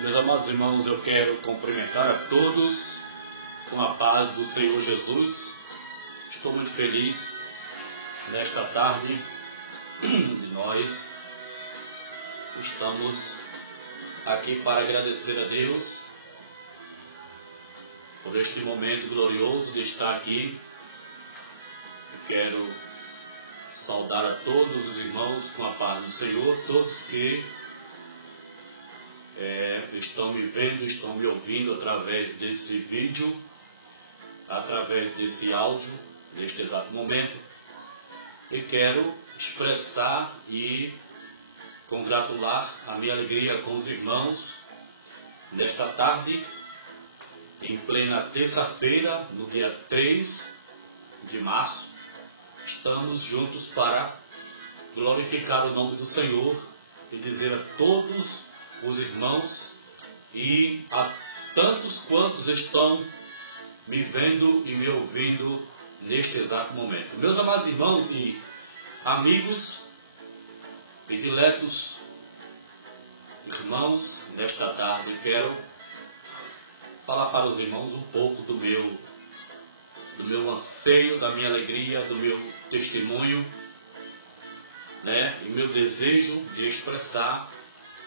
Meus amados irmãos, eu quero cumprimentar a todos com a paz do Senhor Jesus. Estou muito feliz nesta tarde. Nós estamos aqui para agradecer a Deus por este momento glorioso de estar aqui. Eu quero saudar a todos os irmãos com a paz do Senhor, todos que estão me vendo, estão me ouvindo através desse vídeo, através desse áudio, neste exato momento. E quero expressar e congratular a minha alegria com os irmãos nesta tarde, em plena terça-feira, no dia 3 de março. Estamos juntos para glorificar o nome do Senhor e dizer a todos os irmãos e a tantos quantos estão me vendo e me ouvindo neste exato momento. Meus amados irmãos e amigos, prediletos irmãos, nesta tarde eu quero falar para os irmãos um pouco do meu anseio, da minha alegria, do meu testemunho, e meu desejo de expressar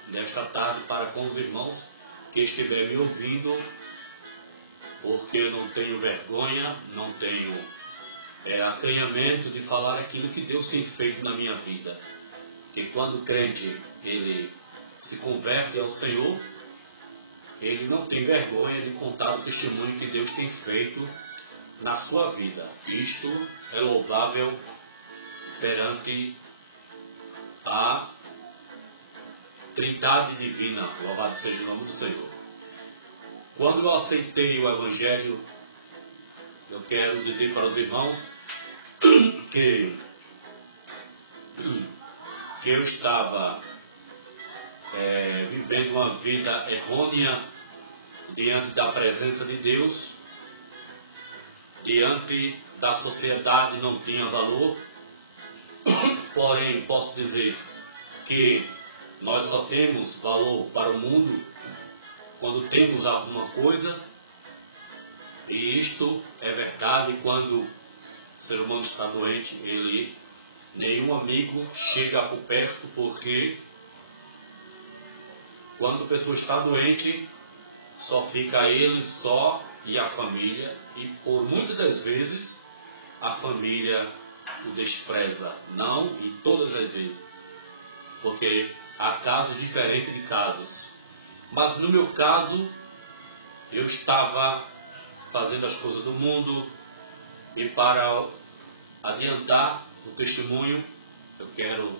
nesta tarde para com os irmãos que estiverem me ouvindo, porque eu não tenho vergonha, não tenho acanhamento de falar aquilo que Deus tem feito na minha vida. Que quando o crente ele se converte ao Senhor, ele não tem vergonha de contar o testemunho que Deus tem feito na sua vida. Isto é louvável perante a Trindade Divina. Louvado seja o nome do Senhor. Quando eu aceitei o Evangelho, eu quero dizer para os irmãos que eu estava vivendo uma vida errônea diante da presença de Deus, diante da sociedade não tinha valor. Porém, posso dizer que nós só temos valor para o mundo quando temos alguma coisa, e isto é verdade quando o ser humano está doente, nenhum amigo chega por perto, porque quando a pessoa está doente, só fica ele só e a família, e por muitas das vezes a família o despreza, não em todas as vezes, porque há casos diferentes de casos. Mas no meu caso, eu estava fazendo as coisas do mundo, e para adiantar o testemunho, eu quero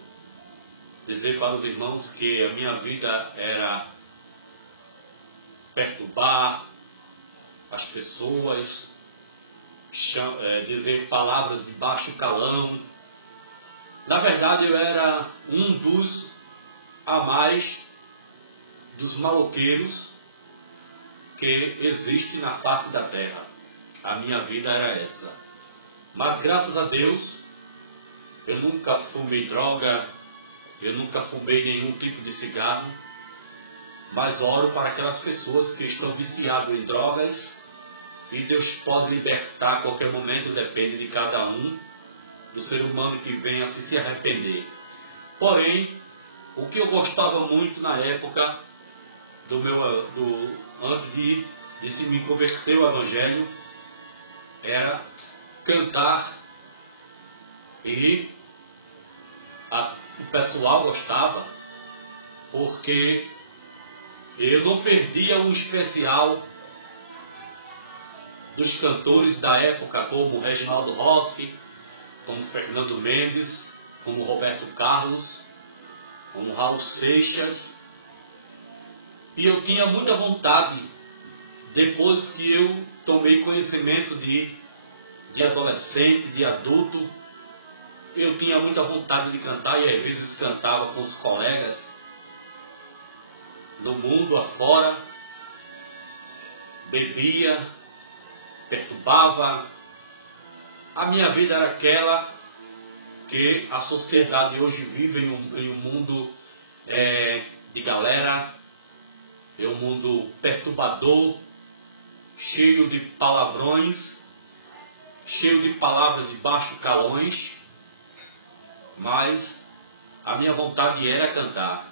dizer para os irmãos que a minha vida era perturbar as pessoas, dizer palavras de baixo calão. Na verdade, eu era um dos a mais dos maloqueiros que existe na face da terra. A minha vida era essa. Mas graças a Deus, eu nunca fumei droga, eu nunca fumei nenhum tipo de cigarro, mas oro para aquelas pessoas que estão viciadas em drogas, e Deus pode libertar a qualquer momento, depende de cada um, do ser humano que venha se arrepender. Porém, o que eu gostava muito na época antes de se me converter ao Evangelho, era cantar, e o pessoal gostava, porque eu não perdia um especial dos cantores da época, como Reginaldo Rossi, como Fernando Mendes, como Roberto Carlos, como Raul Seixas. E eu tinha muita vontade, depois que eu tomei conhecimento de adolescente, de adulto, eu tinha muita vontade de cantar, e às vezes cantava com os colegas no mundo afora, bebia, perturbava. A minha vida era aquela que a sociedade hoje vive em um mundo de galera, é um mundo perturbador, cheio de palavrões, cheio de palavras de baixo calões, mas a minha vontade era cantar.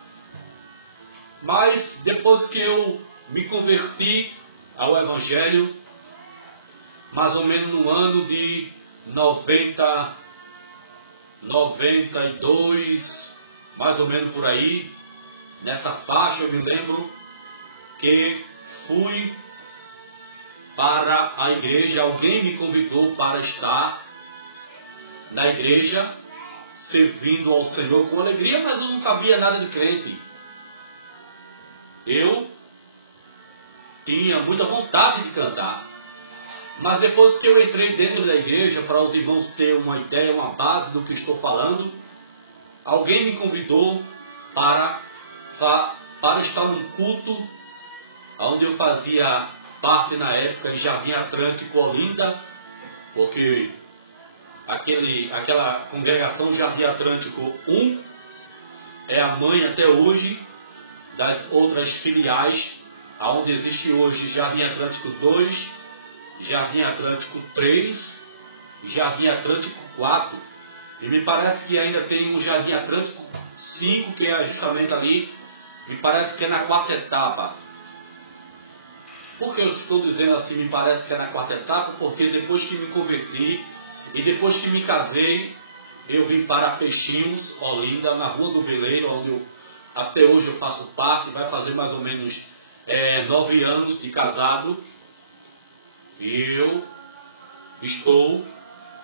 Mas depois que eu me converti ao Evangelho, mais ou menos no ano de 92, mais ou menos por aí, nessa faixa eu me lembro que fui para a igreja, alguém me convidou para estar na igreja, servindo ao Senhor com alegria, mas eu não sabia nada de crente. Eu tinha muita vontade de cantar, mas depois que eu entrei dentro da igreja, para os irmãos terem uma ideia, uma base do que estou falando, alguém me convidou para estar num culto, onde eu fazia parte na época em Jardim Atlântico, Olinda, porque aquela congregação Jardim Atlântico 1 é a mãe até hoje das outras filiais, onde existe hoje Jardim Atlântico 2, Jardim Atlântico 3, Jardim Atlântico 4, e me parece que ainda tem um Jardim Atlântico 5, que é justamente ali, me parece que é na quarta etapa. Por que eu estou dizendo assim, me parece que é na quarta etapa? Porque depois que me converti e depois que me casei, eu vim para Peixinhos, Olinda, na Rua do Veleiro, onde até hoje eu faço parte, vai fazer mais ou menos 9 anos de casado. E eu estou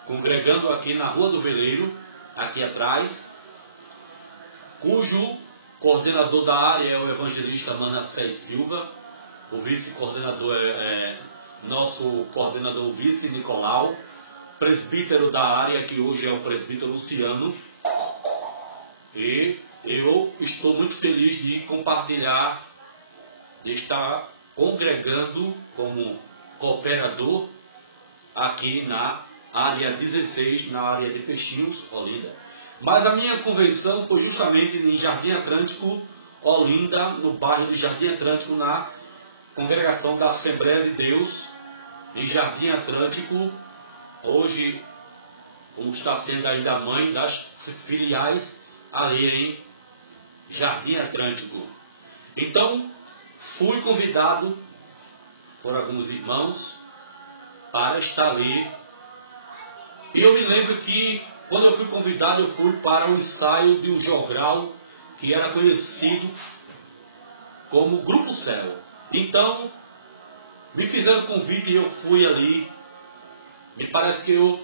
congregando aqui na Rua do Veleiro, aqui atrás, cujo coordenador da área é o evangelista Manassés Silva, o vice-coordenador é nosso coordenador vice Nicolau, presbítero da área, que hoje é o presbítero Luciano, e eu estou muito feliz de compartilhar, de estar congregando como cooperador aqui na área 16, na área de Peixinhos, Olinda. Mas a minha convenção foi justamente em Jardim Atlântico, Olinda, no bairro de Jardim Atlântico, na congregação da Assembleia de Deus, em Jardim Atlântico, hoje, como está sendo ainda a mãe das filiais ali em Jardim Atlântico. Então, fui convidado por alguns irmãos para estar ali. E eu me lembro que, quando eu fui convidado, eu fui para o ensaio de um jogral que era conhecido como Grupo Céu. Então, me fizeram convite e eu fui ali. Me parece que eu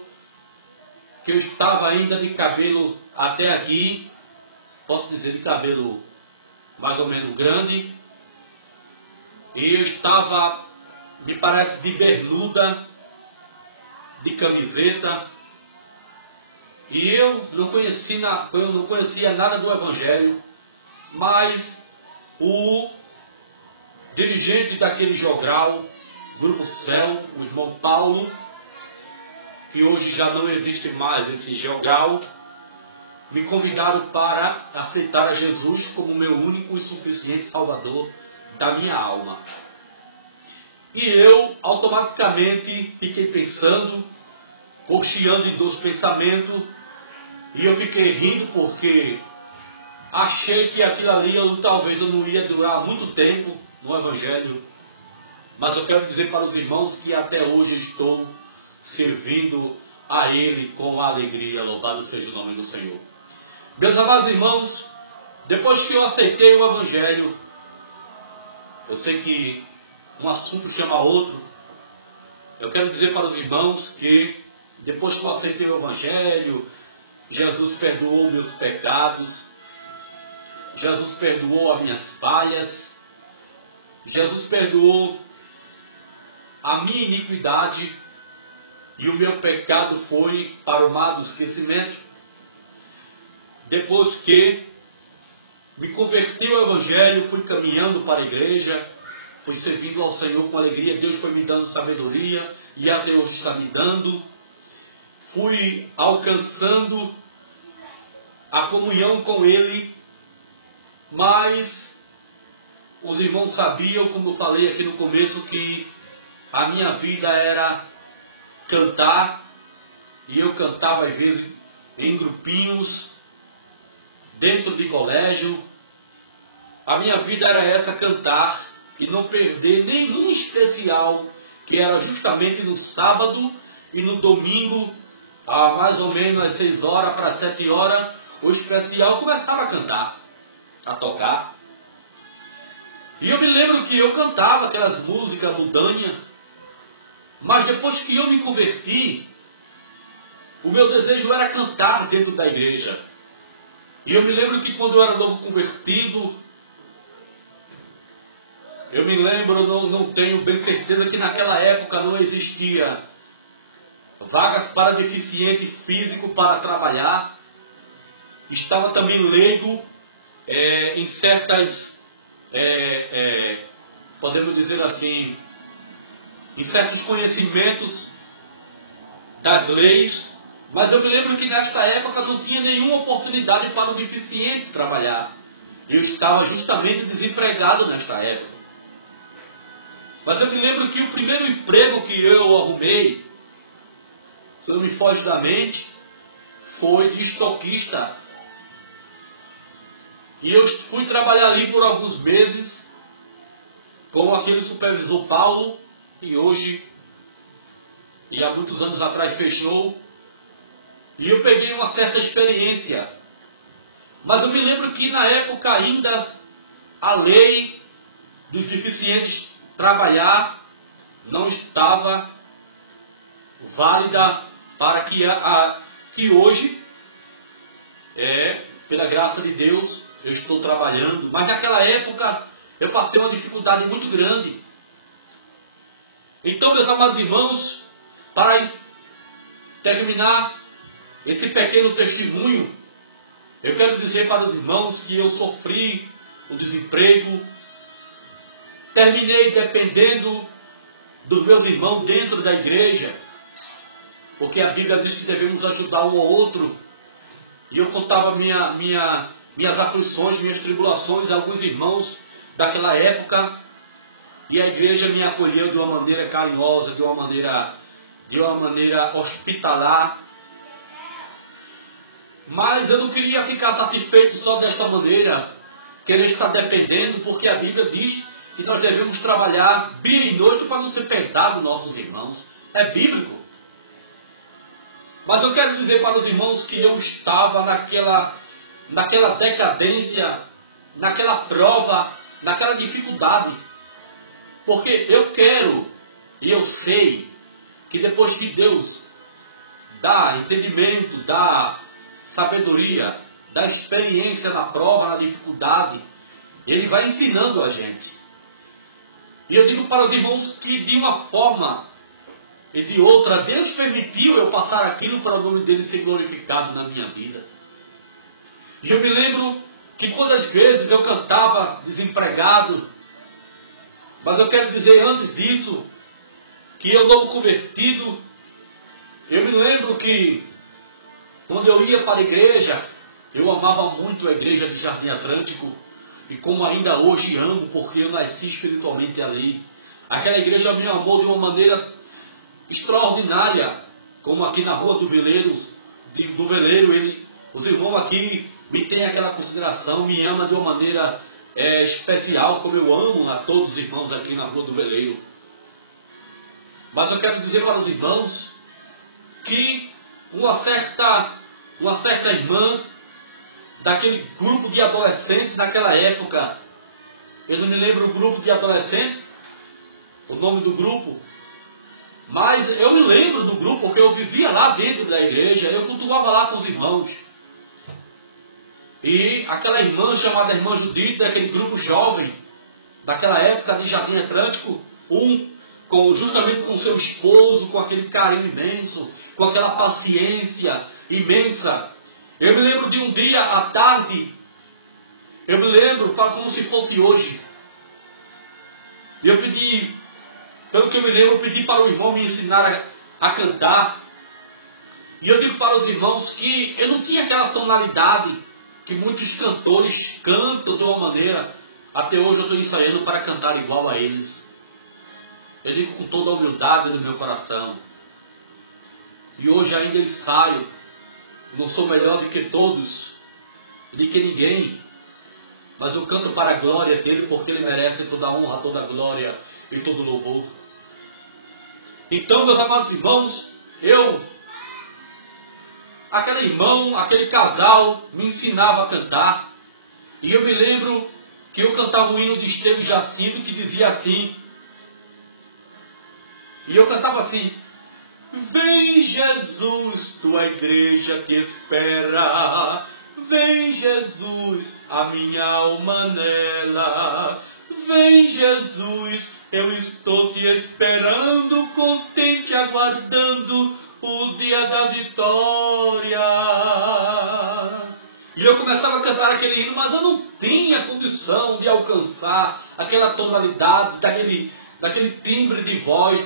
estava ainda de cabelo até aqui, posso dizer de cabelo mais ou menos grande, e eu estava, me parece, de bermuda, de camiseta, e eu não conhecia nada do Evangelho, mas o dirigente daquele jogral, Grupo Céu, o irmão Paulo, que hoje já não existe mais esse jogral, me convidaram para aceitar a Jesus como meu único e suficiente Salvador da minha alma. E eu automaticamente fiquei pensando, cocheando em dois pensamentos, e eu fiquei rindo porque achei que aquilo ali talvez eu não ia durar muito tempo no Evangelho. Mas eu quero dizer para os irmãos que até hoje estou servindo a Ele com alegria. Louvado seja o nome do Senhor. Meus amados irmãos, depois que eu aceitei o Evangelho, eu sei que um assunto chama outro. Eu quero dizer para os irmãos que depois que eu aceitei o Evangelho, Jesus perdoou meus pecados, Jesus perdoou as minhas falhas, Jesus perdoou a minha iniquidade, e o meu pecado foi para o mar do esquecimento. Depois que me converti ao Evangelho, fui caminhando para a igreja, fui servindo ao Senhor com alegria. Deus foi me dando sabedoria e até hoje está me dando. Fui alcançando a comunhão com Ele, mas os irmãos sabiam, como eu falei aqui no começo, que a minha vida era cantar, e eu cantava às vezes em grupinhos, dentro de colégio. A minha vida era essa, cantar, e não perder nenhum especial, que era justamente no sábado e no domingo, a mais ou menos às 6 horas para 7 horas, o especial começava a cantar, a tocar. E eu me lembro que eu cantava aquelas músicas mudanhas, mas depois que eu me converti, o meu desejo era cantar dentro da igreja. E eu me lembro que quando eu era novo convertido, eu me lembro, não tenho bem certeza, que naquela época não existia vagas para deficiente físico para trabalhar. Estava também leigo em certas, podemos dizer assim, em certos conhecimentos das leis. Mas eu me lembro que nesta época não tinha nenhuma oportunidade para o deficiente trabalhar. Eu estava justamente desempregado nesta época. Mas eu me lembro que o primeiro emprego que eu arrumei, se não me foge da mente, foi de estoquista. E eu fui trabalhar ali por alguns meses com aquele supervisor Paulo, e hoje, e há muitos anos atrás fechou. E eu peguei uma certa experiência. Mas eu me lembro que na época ainda a lei dos deficientes trabalhar não estava válida para que hoje, pela graça de Deus, eu estou trabalhando. Mas naquela época eu passei uma dificuldade muito grande. Então, meus amados irmãos, para terminar esse pequeno testemunho, eu quero dizer para os irmãos que eu sofri o desemprego, terminei dependendo dos meus irmãos dentro da igreja, porque a Bíblia diz que devemos ajudar um ao outro. E eu contava minhas aflições, minhas tribulações a alguns irmãos daquela época, e a igreja me acolheu de uma maneira carinhosa, de uma maneira hospitalar. Mas eu não queria ficar satisfeito só desta maneira, querer estar dependendo, porque a Bíblia diz que nós devemos trabalhar dia e noite para não ser pesado, nossos irmãos. É bíblico. Mas eu quero dizer para os irmãos que eu estava naquela decadência, naquela prova, naquela dificuldade. Porque eu quero e eu sei que depois que Deus dá entendimento, dá sabedoria, dá experiência na prova, na dificuldade, Ele vai ensinando a gente. E eu digo para os irmãos que de uma forma e de outra, Deus permitiu eu passar aquilo para o nome dele ser glorificado na minha vida. E eu me lembro que quando às vezes eu cantava desempregado, mas eu quero dizer antes disso, que eu novo convertido, eu me lembro que quando eu ia para a igreja, eu amava muito a igreja de Jardim Atlântico, e como ainda hoje amo, porque eu nasci espiritualmente ali. Aquela igreja me amou de uma maneira extraordinária, como aqui na rua do Veleiro, os irmãos aqui me têm aquela consideração, me amam de uma maneira especial, como eu amo a todos os irmãos aqui na rua do Veleiro. Mas eu quero dizer para os irmãos que uma certa irmã daquele grupo de adolescentes naquela época, eu não me lembro o grupo de adolescentes, o nome do grupo, mas eu me lembro do grupo porque eu vivia lá dentro da igreja, eu cultuava lá com os irmãos. E aquela irmã chamada Irmã Judite, daquele grupo jovem, daquela época de Jardim Atlântico, justamente com seu esposo, com aquele carinho imenso, com aquela paciência imensa. Eu me lembro de um dia à tarde, eu me lembro como se fosse hoje. Eu pedi, pelo que eu me lembro, eu pedi para o irmão me ensinar a cantar. E eu digo para os irmãos que eu não tinha aquela tonalidade que muitos cantores cantam de uma maneira Até hoje eu estou ensaiando para cantar igual a eles. Eu digo com toda a humildade no meu coração. E hoje ainda ensaio. Não sou melhor do que todos, do que ninguém. Mas eu canto para a glória dele, porque ele merece toda a honra, toda a glória e todo o louvor. Então, meus amados irmãos, aquele irmão, aquele casal me ensinava a cantar. E eu me lembro que eu cantava um hino de Estevão Jacinto que dizia assim. E eu cantava assim: vem Jesus, tua igreja que espera. Vem Jesus, a minha alma nela. Vem Jesus, eu estou te esperando, contente aguardando o dia da vitória. E eu começava a cantar aquele hino, mas eu não tinha condição de alcançar aquela tonalidade, daquele timbre de voz,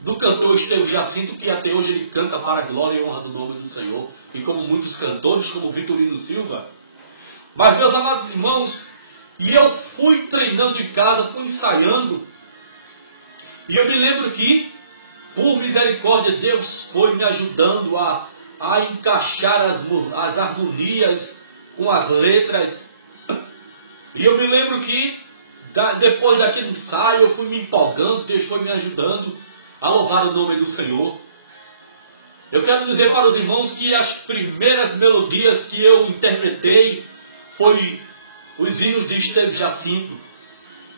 do cantor Estevão Jacinto, que até hoje ele canta para a glória e honra do nome do Senhor. E como muitos cantores, como Vitorino Silva. Mas, meus amados irmãos, e eu fui treinando em casa, fui ensaiando. E eu me lembro que, por misericórdia, Deus foi me ajudando a encaixar as harmonias com as letras. E eu me lembro que, depois daquele ensaio, eu fui me empolgando, Deus foi me ajudando a louvar o nome do Senhor. Eu quero dizer para os irmãos que as primeiras melodias que eu interpretei foi os hinos de Estevão Jacinto.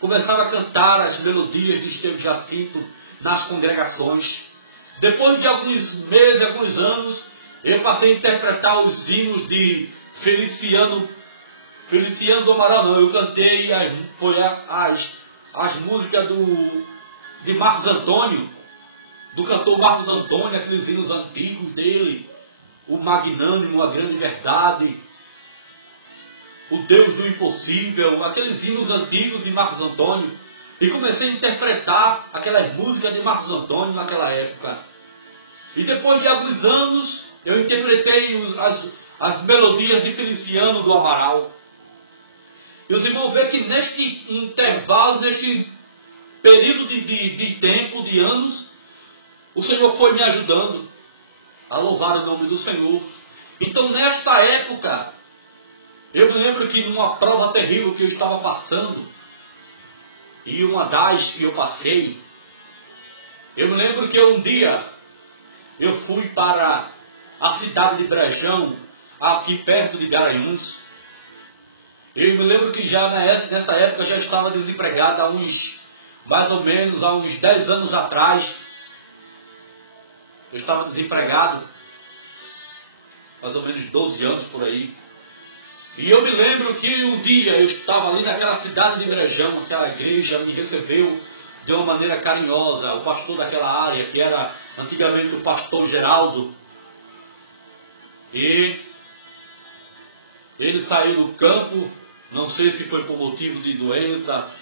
Começaram a cantar as melodias de Estevão Jacinto nas congregações. Depois de alguns meses, alguns anos, eu passei a interpretar os hinos de Feliciano do Amaral. Não, eu cantei as músicas de Marcos Antônio, do cantor Marcos Antônio, aqueles hinos antigos dele, o Magnânimo, a Grande Verdade, o Deus do Impossível, aqueles hinos antigos de Marcos Antônio, e comecei a interpretar aquelas músicas de Marcos Antônio naquela época. E depois de alguns anos, eu interpretei as melodias de Feliciano do Amaral. E os irmãos veem que neste intervalo, neste período de tempo, de anos, o Senhor foi me ajudando a louvar o nome do Senhor. Então, nesta época, eu me lembro que numa prova terrível que eu estava passando, e uma das que eu passei, eu me lembro que um dia eu fui para a cidade de Brejão, aqui perto de Garanhuns. Eu me lembro que já nessa época já estava desempregado mais ou menos há uns 10 anos atrás. Eu estava desempregado, mais ou menos 12 anos por aí. E eu me lembro que um dia eu estava ali naquela cidade de Brejão, aquela igreja me recebeu de uma maneira carinhosa. O pastor daquela área, que era antigamente o pastor Geraldo. E ele saiu do campo, não sei se foi por motivo de doença,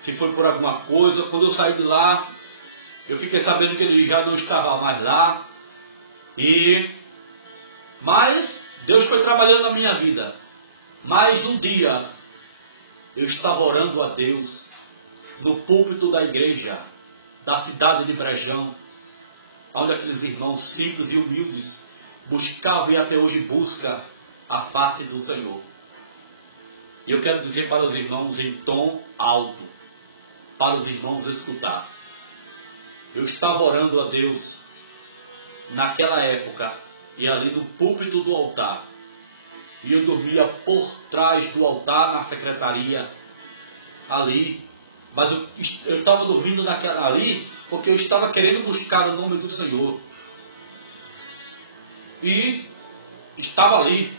se foi por alguma coisa. Quando eu saí de lá, eu fiquei sabendo que ele já não estava mais lá. Mas Deus foi trabalhando na minha vida. Mas um dia, eu estava orando a Deus no púlpito da igreja da cidade de Brejão, onde aqueles irmãos simples e humildes buscavam e até hoje buscam a face do Senhor. E eu quero dizer para os irmãos em tom alto, para os irmãos escutar. Eu estava orando a Deus naquela época, e ali no púlpito do altar. E eu dormia por trás do altar, na secretaria, ali. Mas eu estava dormindo ali, porque eu estava querendo buscar o nome do Senhor. E estava ali,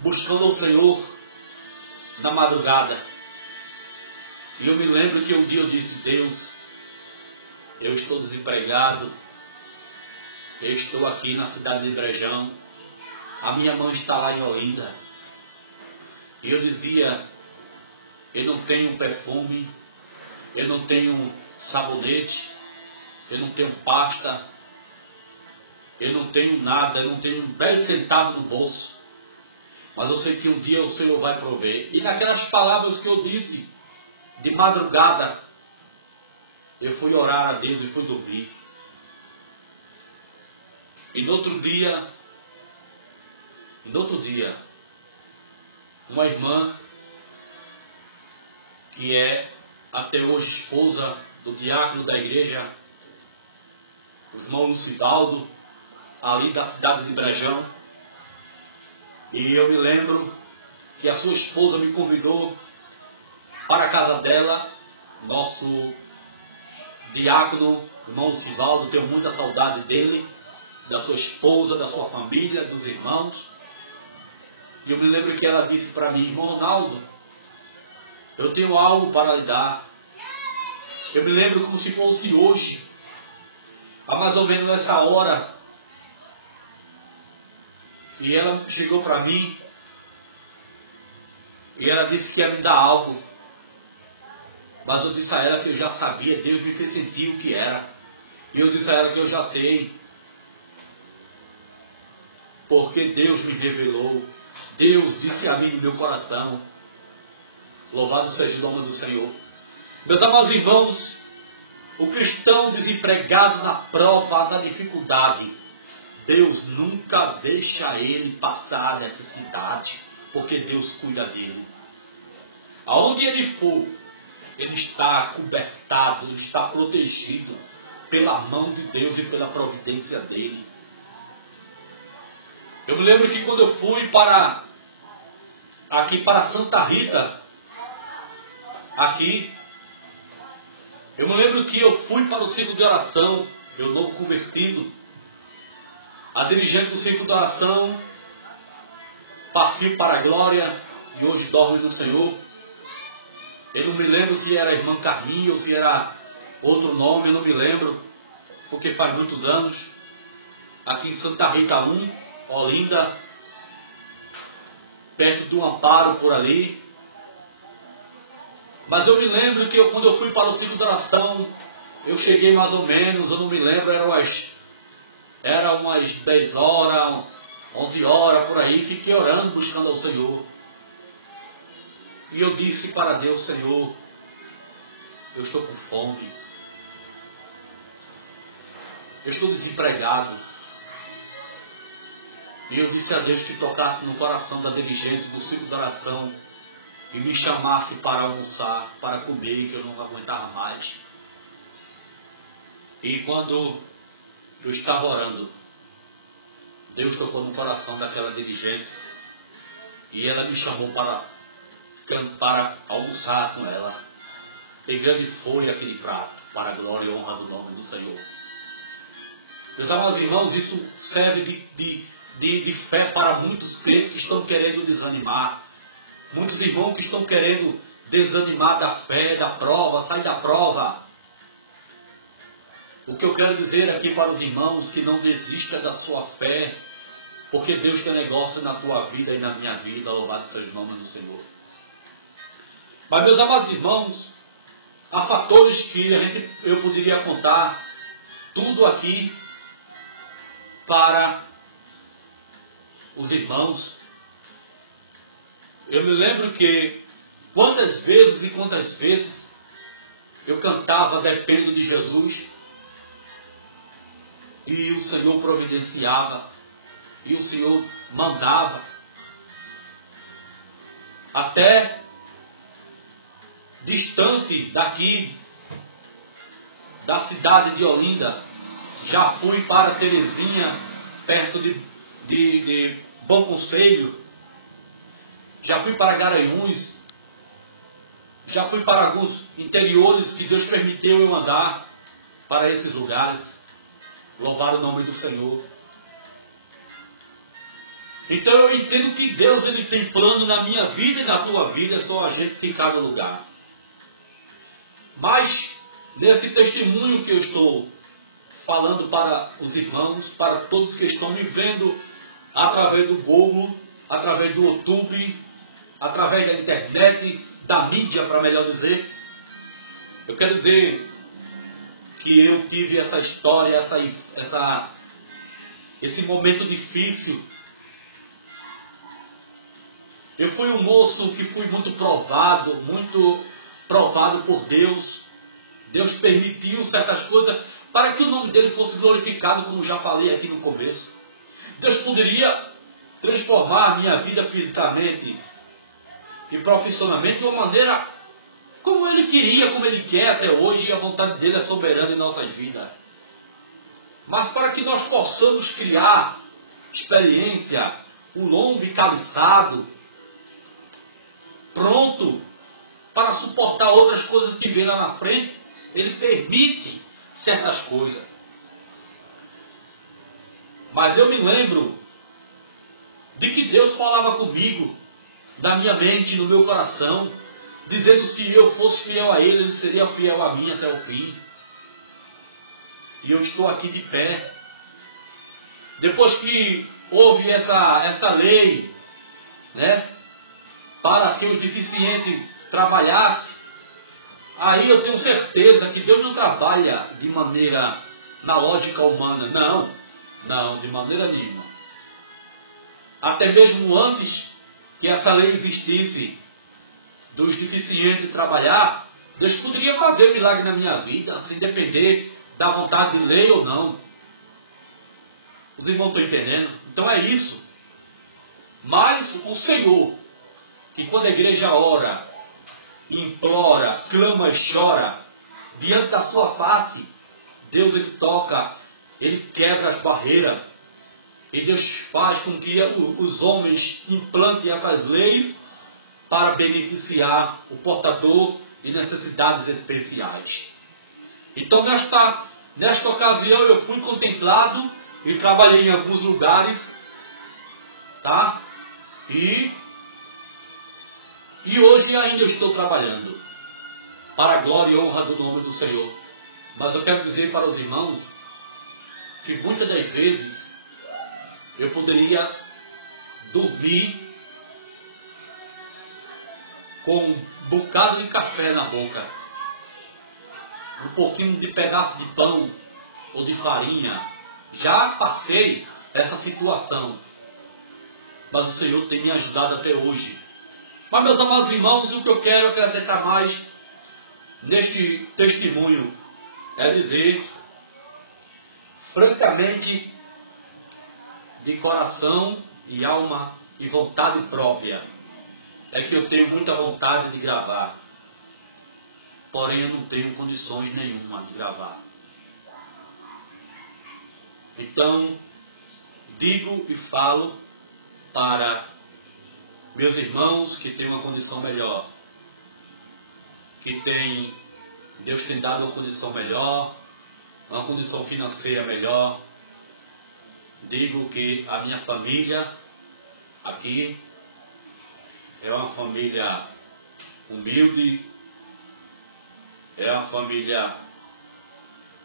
buscando o Senhor na madrugada. E eu me lembro que um dia eu disse: Deus, eu estou desempregado, eu estou aqui na cidade de Brejão, a minha mãe está lá em Olinda. E eu dizia: eu não tenho perfume, eu não tenho sabonete, eu não tenho pasta, eu não tenho nada, eu não tenho 10 centavos no bolso. mas eu sei que um dia o Senhor vai prover. E naquelas palavras que eu disse, de madrugada, eu fui orar a Deus e fui dormir. E no outro dia, uma irmã, que é até hoje esposa do diácono da igreja, o irmão Lucivaldo, ali da cidade de Brejão. E eu me lembro que a sua esposa me convidou para a casa dela, nosso diácono, irmão Lucivaldo, tenho muita saudade dele, da sua esposa, da sua família, dos irmãos. E eu me lembro que ela disse para mim: irmão Ronaldo, eu tenho algo para lhe dar. Eu me lembro como se fosse hoje, há mais ou menos nessa hora. E ela chegou para mim e ela disse que ia me dar algo. Mas eu disse a ela que eu já sabia, Deus me fez sentir o que era. E eu disse a ela que eu já sei, porque Deus me revelou. Deus disse a mim no meu coração. Louvado seja o nome do Senhor. Meus amados irmãos, o cristão desempregado na prova, na dificuldade, Deus nunca deixa ele passar necessidade, porque Deus cuida dele. Aonde ele for, ele está cobertado, ele está protegido pela mão de Deus e pela providência dele. Eu me lembro que quando eu fui aqui para Santa Rita, eu me lembro que eu fui para o círculo de oração, eu novo convertido. A dirigente do círculo de oração partiu para a glória e hoje dorme no Senhor. Eu não me lembro se era a irmã Carminha ou se era outro nome, eu não me lembro, porque faz muitos anos. Aqui em Santa Rita 1, Olinda, perto do Amparo por ali. Mas eu me lembro que quando eu fui para o ciclo de oração, eu cheguei mais ou menos, eu não me lembro, era umas 10 horas, 11 horas por aí, fiquei orando, buscando ao Senhor. E eu disse para Deus: Senhor, eu estou com fome, eu estou desempregado. E eu disse a Deus que tocasse no coração da dirigente do ciclo de oração e me chamasse para almoçar, para comer, que eu não aguentava mais. E quando eu estava orando, Deus tocou no coração daquela dirigente e ela me chamou para almoçar com ela. E grande foi aquele prato, para a glória e honra do nome do Senhor. Meus amados irmãos, isso serve de fé para muitos crentes que estão querendo desanimar. Muitos irmãos que estão querendo desanimar da fé, da prova, sair da prova. O que eu quero dizer aqui para os irmãos, que não desista da sua fé, porque Deus tem negócio na tua vida e na minha vida, louvado seja o nome do Senhor. Mas, meus amados irmãos, há fatores que eu poderia contar tudo aqui para os irmãos. Eu me lembro que quantas vezes eu cantava Dependo de Jesus e o Senhor providenciava e o Senhor mandava. Até distante daqui, da cidade de Olinda, já fui para Terezinha, perto de Bom Conselho, já fui para Garanhuns, já fui para alguns interiores que Deus permitiu eu andar para esses lugares. Louvar o nome do Senhor. Então eu entendo que Deus ele tem plano na minha vida e na tua vida, é só a gente ficar no lugar. Mas nesse testemunho que eu estou falando para os irmãos, para todos que estão me vendo através do Google, através do YouTube, através da internet, da mídia, para melhor dizer, eu quero dizer que eu tive essa história, esse momento difícil Eu fui um moço que fui muito provado por Deus. Deus permitiu certas coisas para que o nome dele fosse glorificado, como já falei aqui no começo. Deus poderia transformar a minha vida fisicamente e profissionalmente de uma maneira como Ele queria, como Ele quer até hoje, e a vontade dele é soberana em nossas vidas. Mas para que nós possamos criar experiência, o lombo caliçado, pronto para suportar outras coisas que vêm lá na frente, Ele permite certas coisas. Mas eu me lembro de que Deus falava comigo, na minha mente, no meu coração, dizendo se eu fosse fiel a Ele, Ele seria fiel a mim até o fim. E eu estou aqui de pé. Depois que houve essa lei, né, para que os deficientes trabalhassem, aí eu tenho certeza que Deus não trabalha de maneira na lógica humana. Não, de maneira nenhuma. Até mesmo antes que essa lei existisse, dos deficientes trabalhar, Deus poderia fazer milagre na minha vida, sem depender da vontade de lei ou não. Os irmãos estão entendendo? Então é isso. Mas o Senhor, que quando a igreja ora, implora, clama e chora, diante da sua face, Deus ele toca, ele quebra as barreiras, e Deus faz com que os homens implantem essas leis para beneficiar o portador de necessidades especiais. Então nesta ocasião eu fui contemplado e trabalhei em alguns lugares, tá? E hoje ainda estou trabalhando para a glória e honra do nome do Senhor. Mas eu quero dizer para os irmãos que muitas das vezes eu poderia dormir com um bocado de café na boca, um pouquinho de pedaço de pão ou de farinha. Já passei essa situação, mas o Senhor tem me ajudado até hoje. Mas, meus amados irmãos, o que eu quero acrescentar mais neste testemunho é dizer, francamente, de coração e alma e vontade própria, é que eu tenho muita vontade de gravar, porém eu não tenho condições nenhuma de gravar. Então, digo e falo para meus irmãos que têm uma condição melhor, Deus tem dado uma condição melhor, uma condição financeira melhor. Digo que a minha família aqui é uma família humilde, é uma família,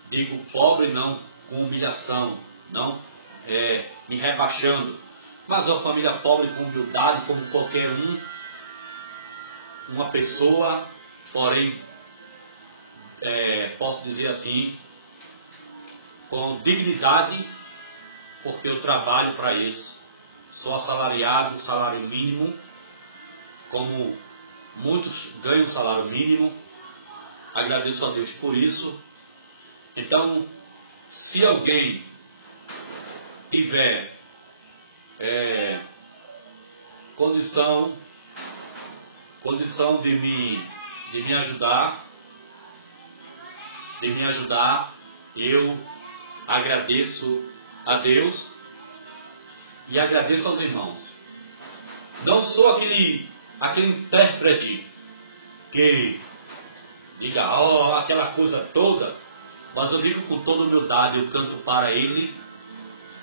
digo pobre não com humilhação, não me rebaixando, mas é uma família pobre com humildade, como qualquer uma pessoa, porém, posso dizer assim, com dignidade, porque eu trabalho para isso. Sou assalariado, salário mínimo, como muitos ganham salário mínimo. Agradeço a Deus por isso. Então, se alguém tiver condição de me ajudar, eu agradeço a Deus e agradeço aos irmãos. Não sou aquele intérprete que diga, aquela coisa toda, mas eu digo com toda humildade, eu canto para Ele,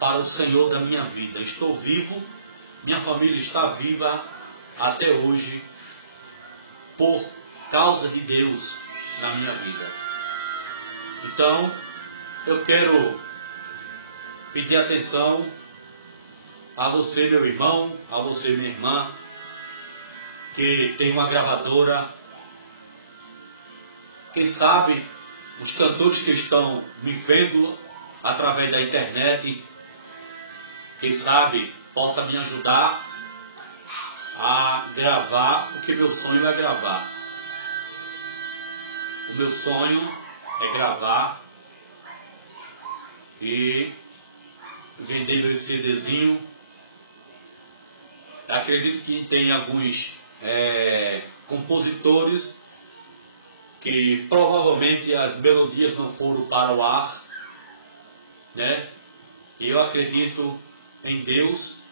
para o Senhor da minha vida. Estou vivo, minha família está viva até hoje, por causa de Deus na minha vida. Então, eu quero pedir atenção a você, meu irmão, a você, minha irmã, que tem uma gravadora. Quem sabe, os cantores que estão me vendo através da internet, quem sabe possa me ajudar a a gravar, porque meu sonho é gravar. O meu sonho é gravar e vender meu CDzinho. Acredito que tem alguns compositores que provavelmente as melodias não foram para o ar, né? E eu acredito em Deus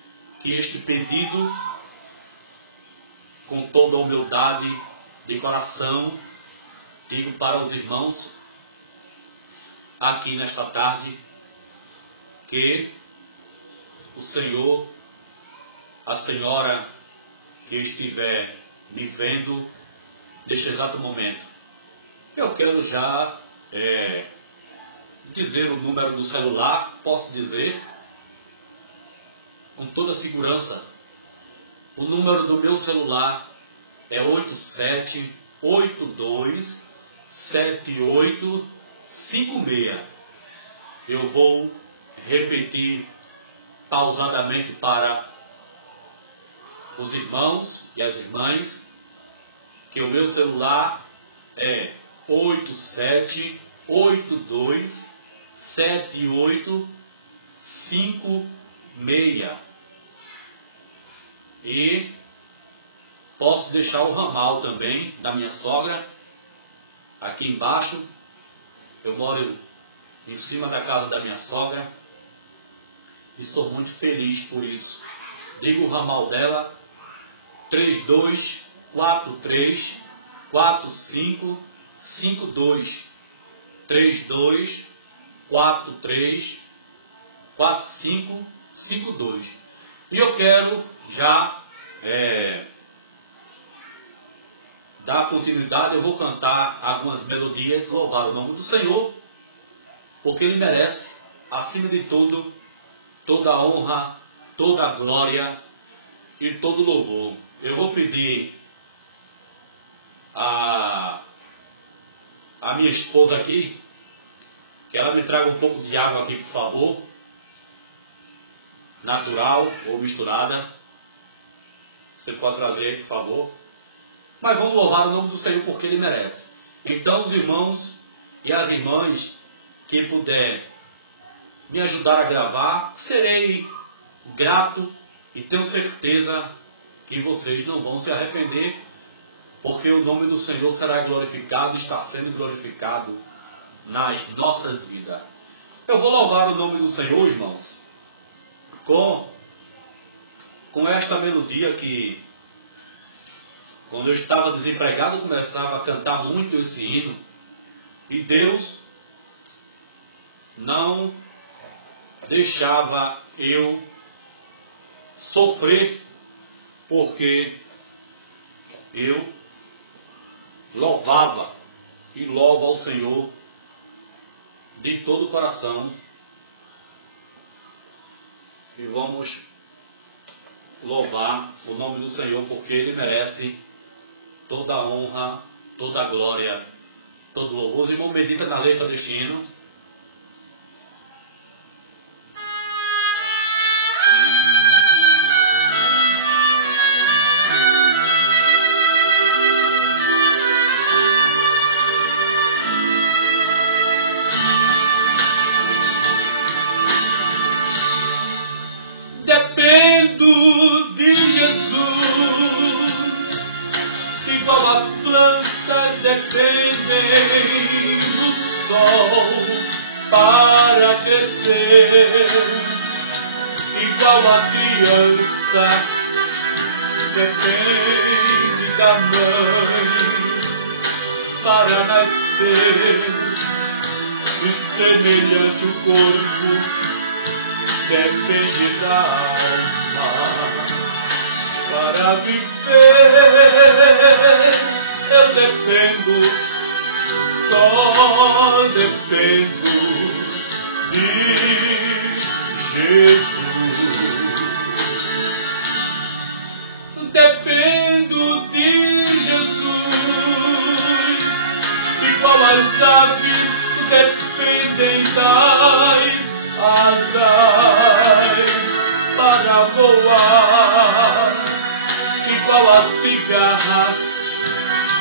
que este pedido, com toda a humildade de coração, digo para os irmãos aqui nesta tarde, que o Senhor, a senhora que estiver me vendo neste exato momento, eu quero já dizer o número do celular. Posso dizer com toda segurança. O número do meu celular é 87827856. Eu vou repetir pausadamente para os irmãos e as irmãs, que o meu celular é 87827856. E posso deixar o ramal também da minha sogra aqui embaixo. Eu moro em cima da casa da minha sogra e sou muito feliz por isso. Digo o ramal dela: 32434552. 32434552. E eu quero já dar continuidade. Eu vou cantar algumas melodias, louvar o nome do Senhor, porque Ele merece, acima de tudo, toda a honra, toda a glória e todo o louvor. Eu vou pedir a minha esposa aqui, que ela me traga um pouco de água aqui, por favor, natural ou misturada. Você pode trazer, por favor. Mas vamos louvar o nome do Senhor, porque Ele merece. Então, os irmãos e as irmãs que puder me ajudar a gravar, serei grato e tenho certeza que vocês não vão se arrepender, porque o nome do Senhor será glorificado, está sendo glorificado nas nossas vidas. Eu vou louvar o nome do Senhor, irmãos, com esta melodia que, quando eu estava desempregado, eu começava a cantar muito esse hino, e Deus não deixava eu sofrer, porque eu louvava e louvo ao Senhor de todo o coração. E vamos louvar o nome do Senhor, porque Ele merece toda a honra, toda a glória, todo o louvor. Os irmãos, medita na letra deste hino. Dependo de Jesus, igual as plantas dependem do sol para crescer, igual a criança depende da mãe para nascer, e semelhante o corpo depende da alma para viver. Eu dependo, só dependo de Jesus. Dependo de Jesus, igual as aves dependem das asas para voar, igual a cigarra,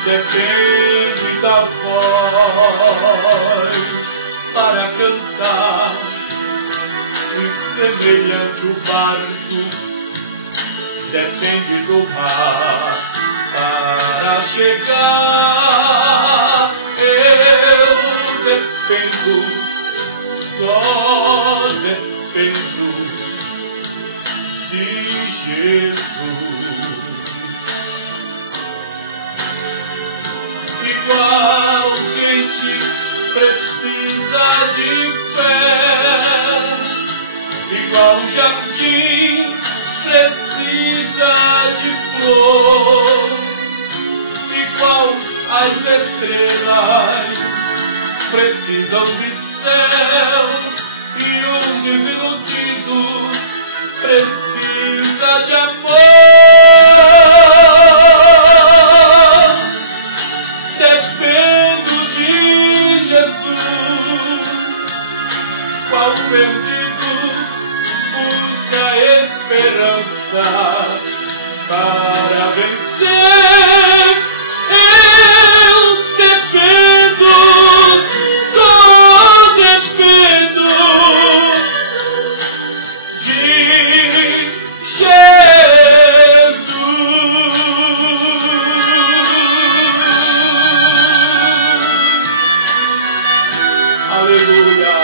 detém muita voz para cantar, e semelhante o barco depende do mar para chegar. Eu dependo, só dependo de Jesus. Igual crente precisa de fé, igual um jardim precisa de flor, igual as estrelas precisam de céu, e um desiludido precisa de amor. Dependo de Jesus, qual perdido busca esperança para vencer. Eu dependo, só dependo de Jesus. Aleluia!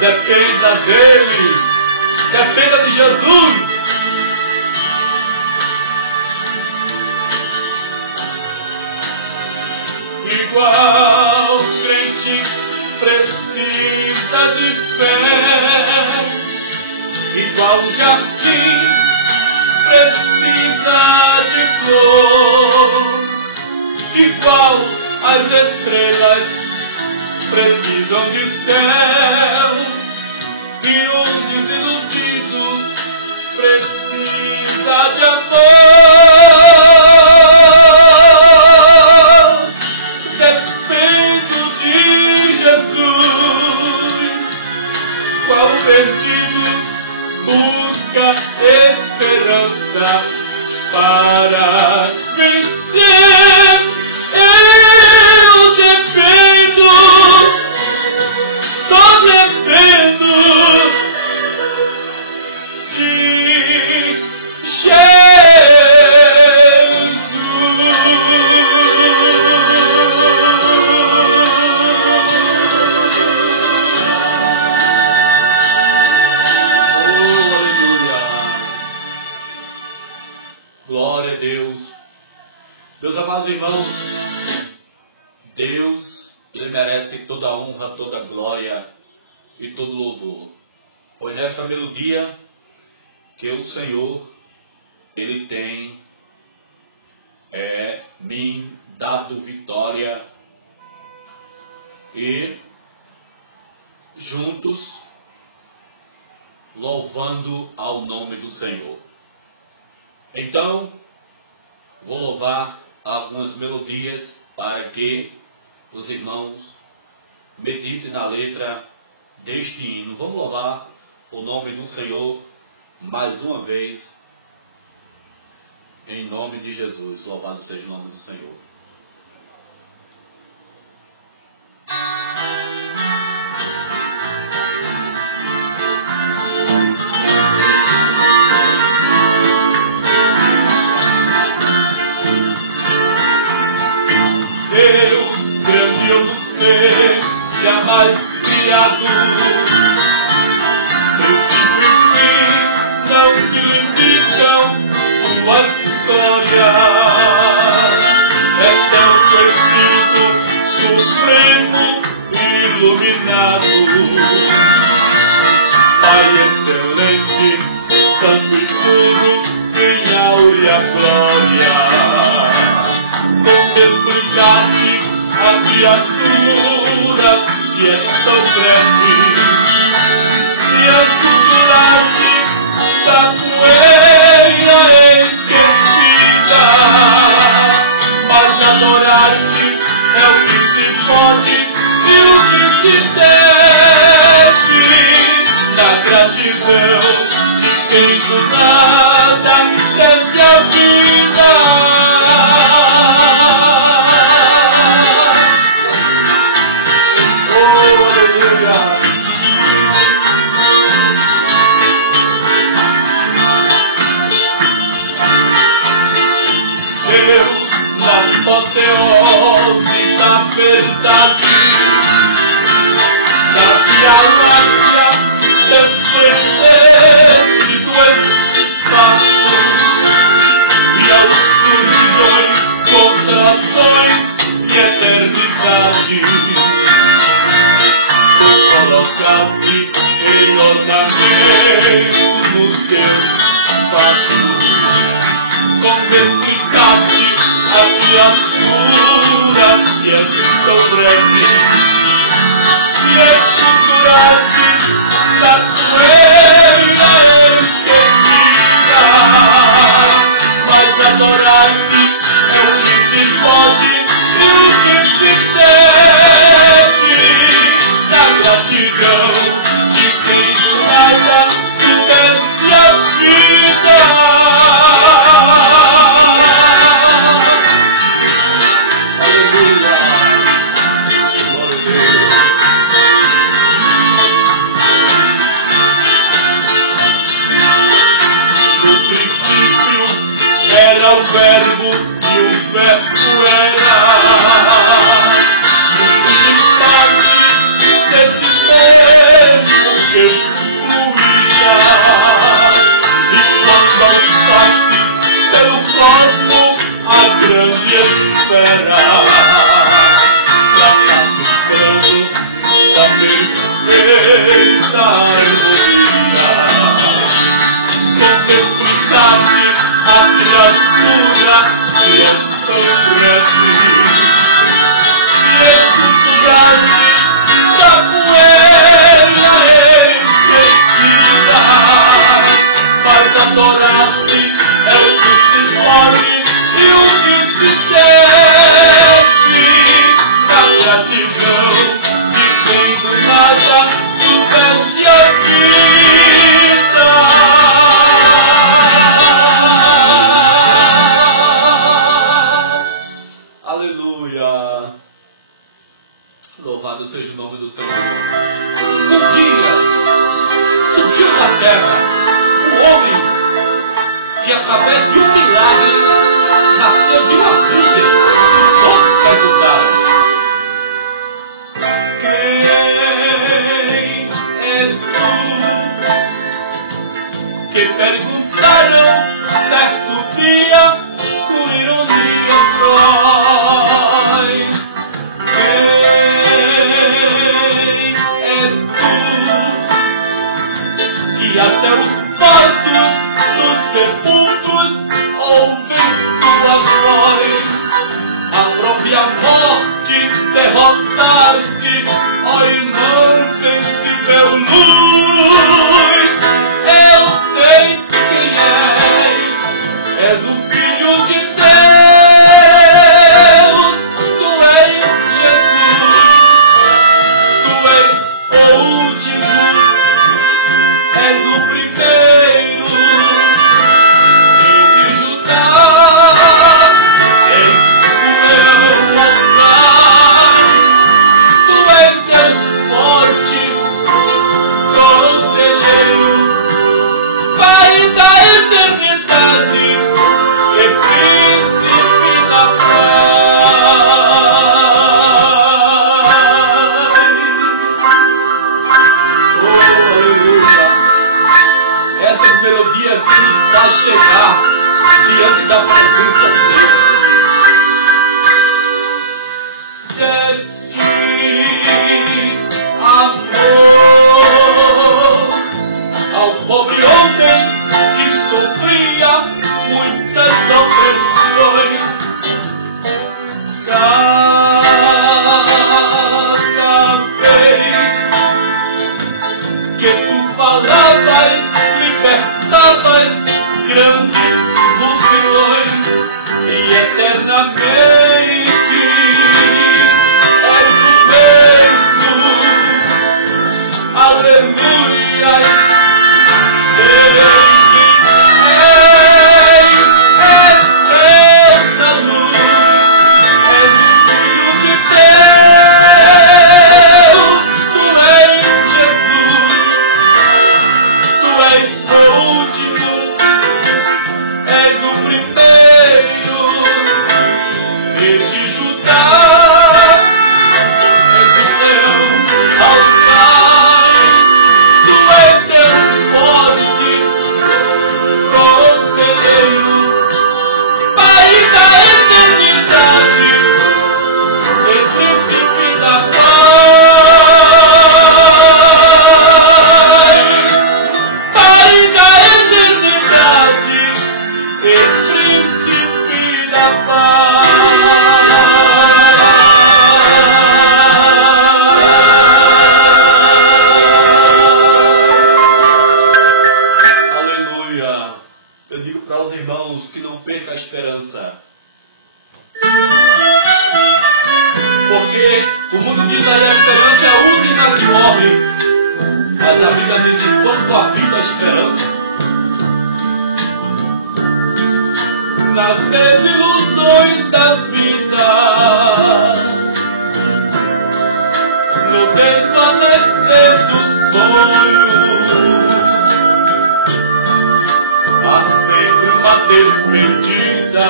Dependa dele, dependa de Jesus. Igual crente precisa de fé, igual um jardim precisa de flor, igual as estrelas precisam de céu, e um desiludido precisa de amor. Dependo de Jesus, qual perdido busca esperança para vencer. Eu dependo, só dependo de Jesus. Glória a Deus. Meus amados irmãos, Deus, Ele merece toda a honra, toda a glória e todo louvor. Foi nesta melodia que o Senhor, Ele tem me dado vitória, e juntos louvando ao nome do Senhor. Então, vou louvar algumas melodias para que os irmãos meditem na letra deste hino. Vamos louvar o nome do Senhor mais uma vez, em nome de Jesus. Louvado seja o nome do Senhor. Deus, grandioso ser, jamais criado, princípio e fim não se limitam, tua história é teu Espírito supremo, iluminado, Pai excelente, santo e puro, em áurea glória. Explicar-te a criatura que é tão grande, e esculturar-te da poeira esquecida, mas adorar-te é o que se pode e o que se deve, na gratidão de quem do nada desce a vida. apoteose da verdade, da Via Láctea, descendente do espaço, e aos trilhões, constelações de eternidade, tu colocaste em ornamento nos teus passos, convertidaste a criatura que é tão breve, e esculturaste da poeira esquecida, mas adorar-te é o que se pode e o que se deve, na gratidão de quem do nada tu deste a vida. Era o verbo e o verbo era de ti mesmo que fluía, e quando alçaste pelo cosmo a grande esfera, traçaste o plano da perfeita harmonia, contemplaste a criatura que é tão breve, e esculturaste da poeira esquecida, mas adoraste é o que se pode e o que se deve, na gratidão de quem do nada tu deste a vida. Louvado seja o nome do Senhor. Um dia surgiu na terra um homem que, através de um milagre, nasceu de uma virgem. Todos perguntaram: quem és tu? Que perguntaram certo dia, com ironia cruel. E até os mortos dos sepulcros ouvem tua voz. A própria morte derrotaste, ó irmã sensível luz. Eu sei quem és o Filho de Deus. Tu és Jesus, tu és o último. És o primeiro, filho de Judá, és o meu altar. Tu és Deus forte, conselheiro, Pai da eternidade e príncipe da essas melodias nos faz chegar diante da presença de Deus. Deste amor ao pobre homem que sofria muitas opressões. Cada vez que tu falavas, libertavas grandes multidões, e eternamente és o mesmo. Aleluia. És essa luz, és o Filho de Deus, tu és Jesus. Tu és o último, és o primeiro, da paz. Aleluia. Eu digo para os irmãos que não perca a esperança. Porque o mundo diz aí a esperança é a última que morre. Mas a Bíblia diz enquanto a vida a esperança. Nas desilusões da vida, no desvanecer do sonho, há sempre uma despedida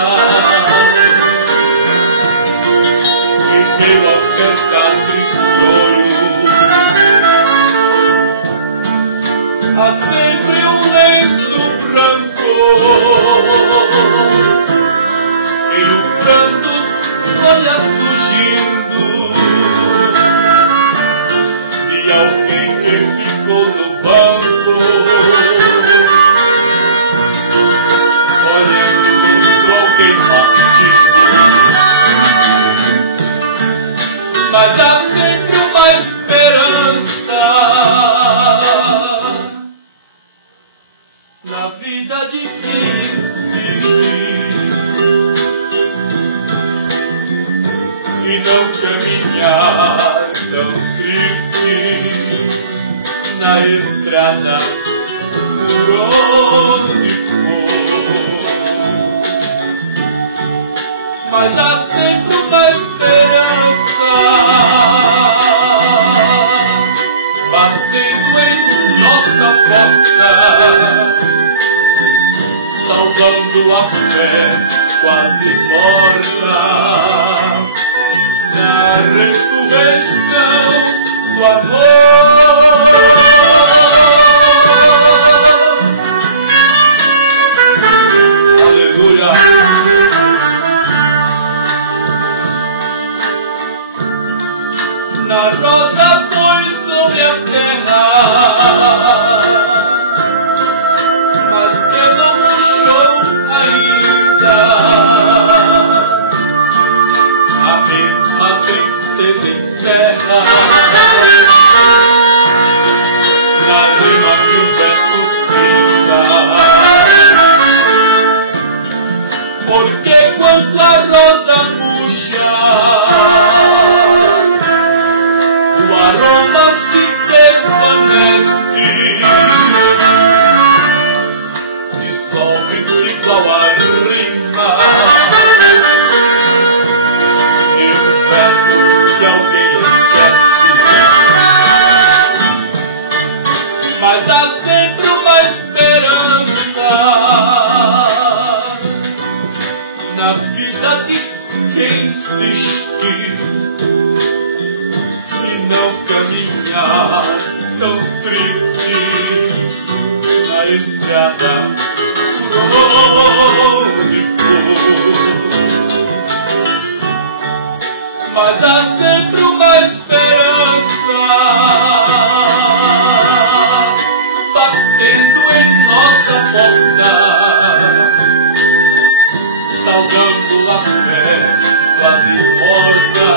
que veio ao cantar tristonho. Há sempre um lenço branco e o pranto olha surgindo de alguém que ficou no banco, olhando alguém partido. Mas há sempre uma esperança na vida de quem insiste e não caminhar tão triste na estrada por onde for. Mas há sempre uma esperança batendo em nossa porta, salvando a fé quase morta na ressurreição do amor. Aleluia. Na rosa foi sobre a terra, mas quedou no chão ainda a mesma tristeza encerra na rima que o verso finda. Porque quando a rosa murcha, o aroma se desvanece, dissolve-se igual a rima e um verso que alguém esquece. Mas há sempre uma esperança na vida de quem insiste e não caminhar tão triste na estrada por onde for. Mas há sempre uma esperança batendo em nossa porta, salvando a fé quase morta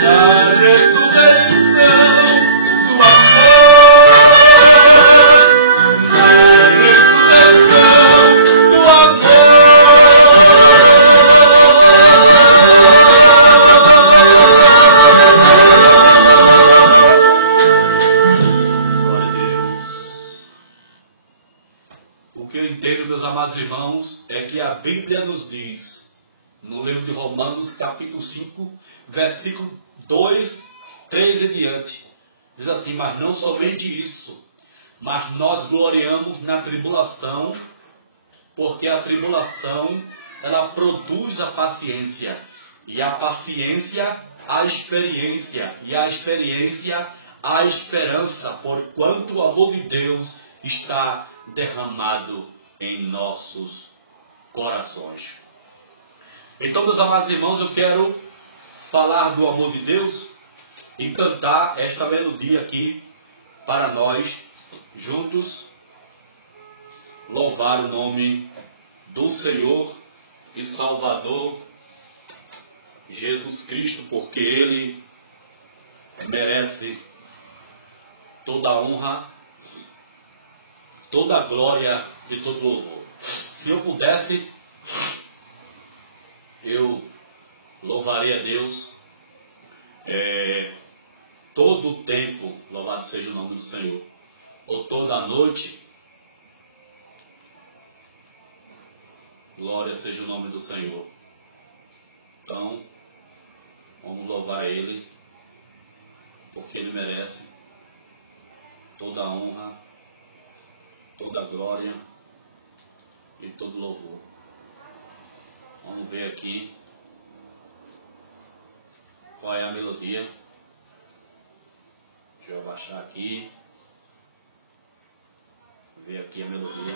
na ressurreição do amor, na ressurreição do amor. Glória a Deus. O que eu entendo, meus amados irmãos, é que a Bíblia nos diz, no livro de Romanos, capítulo 5, versículo 2, 3 e diante, diz assim: mas não somente isso, mas nós gloriamos na tribulação, porque a tribulação, ela produz a paciência, e a paciência, a experiência, e a experiência, a esperança, porquanto o amor de Deus está derramado em nossos corações. Então, meus amados irmãos, eu quero falar do amor de Deus e cantar esta melodia aqui para nós, juntos, louvar o nome do Senhor e Salvador Jesus Cristo, porque Ele merece toda a honra, toda a glória e todo o louvor. Se eu pudesse, eu louvaria a Deus todo o tempo, louvado seja o nome do Senhor, ou toda a noite, glória seja o nome do Senhor. Então, vamos louvar Ele, porque Ele merece toda a honra, toda a glória e todo o louvor. Vamos ver aqui qual é a melodia. Deixa eu abaixar aqui. Ver aqui a melodia.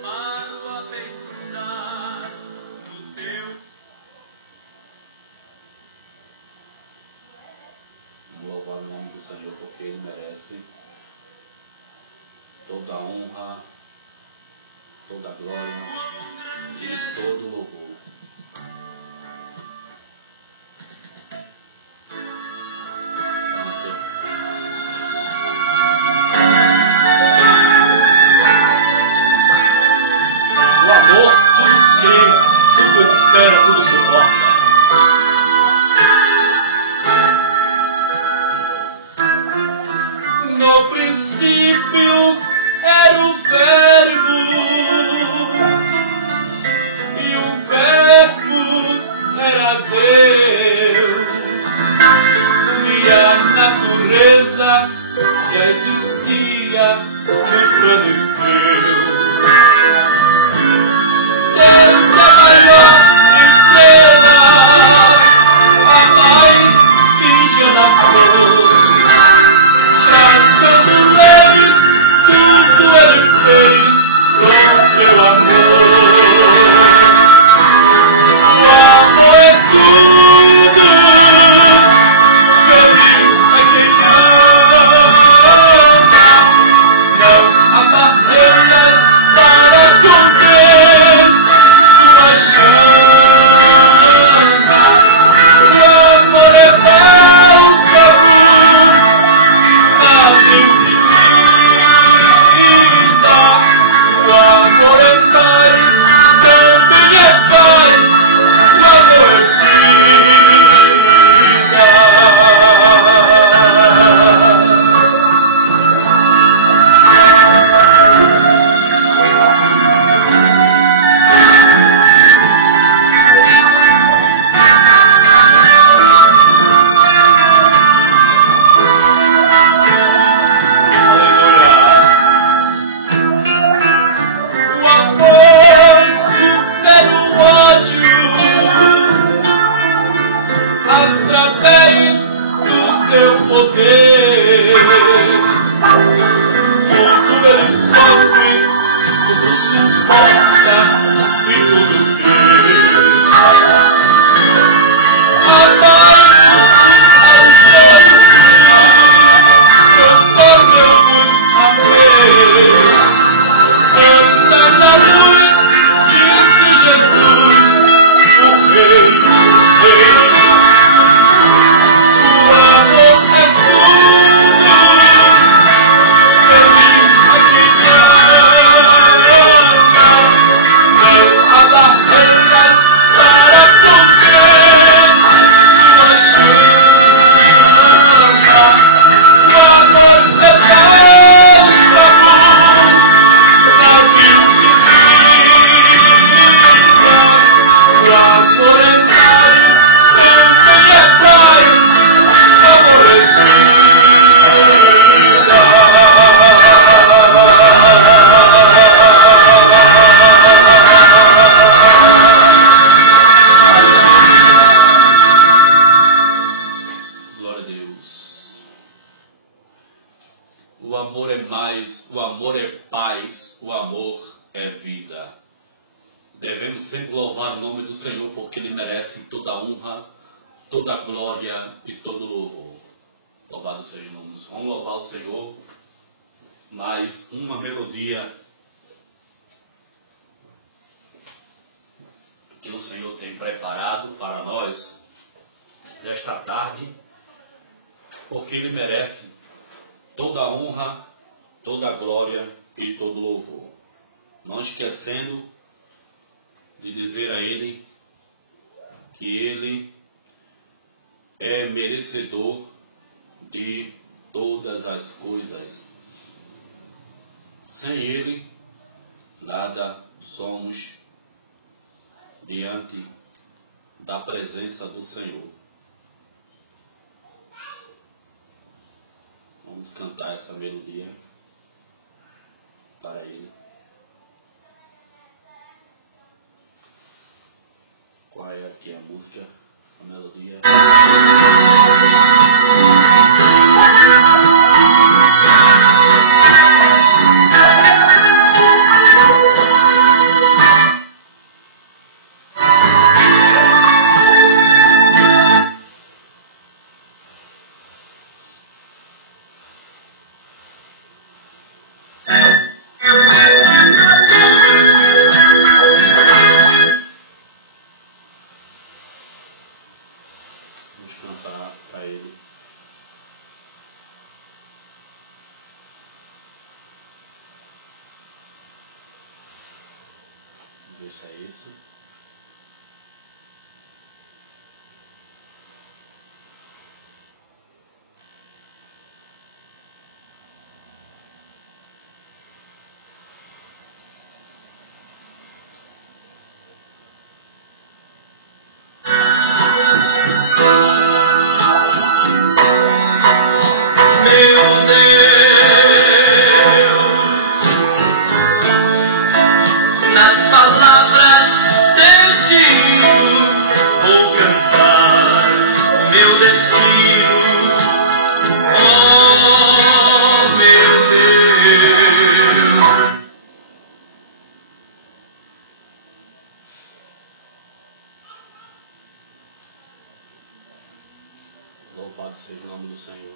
Paro a pensar no teu. Vamos louvar o nome do Senhor, porque Ele merece toda a honra, toda a glória e todo o louvor. O amor tudo crê, tudo espera, tudo suporta. No princípio era o Verbo, e o Verbo era Deus, e a natureza já existia, nos conheceu. Deus trabalhou estrela, a mais singela flor, trazendo leves, tudo Ele fez com seu amor. O amor é tudo, feliz é quem ama. Não há barreiras para conter sua chama. O amor é bálsamo na vida. O amor é paz, também é paz. O amor é vida. O amor supera o ódio através do seu poder. Tudo Ele sofre, tudo suporta e tudo crê. Abaixo ao Jesus, conforme eu fui a crer. Anda na luz, disse Jesus, o Rei dos Reis. O amor é tudo, feliz é quem ama. Não há barreiras para conter sua chama. O amor é bálsamo na vida. O amor é paz, também é paz. O amor é vida. Glória a Deus. O amor é mais, o amor é paz, o amor é vida. Devemos sempre louvar o nome do Senhor, porque Ele merece toda a honra, toda a glória e todo o louvor. Louvado seja o nome do Senhor. Vamos louvar o Senhor. Mais uma melodia que o Senhor tem preparado para nós nesta tarde, porque Ele merece toda a honra, toda a glória e todo o louvor. Não esquecendo de dizer a Ele que Ele é merecedor de todas as coisas. Sem Ele, nada somos diante da presença do Senhor. Vamos cantar essa melodia para Ele. Qual é aqui a música, a melodia? Isso é isso. Louvado seja o nome do Senhor.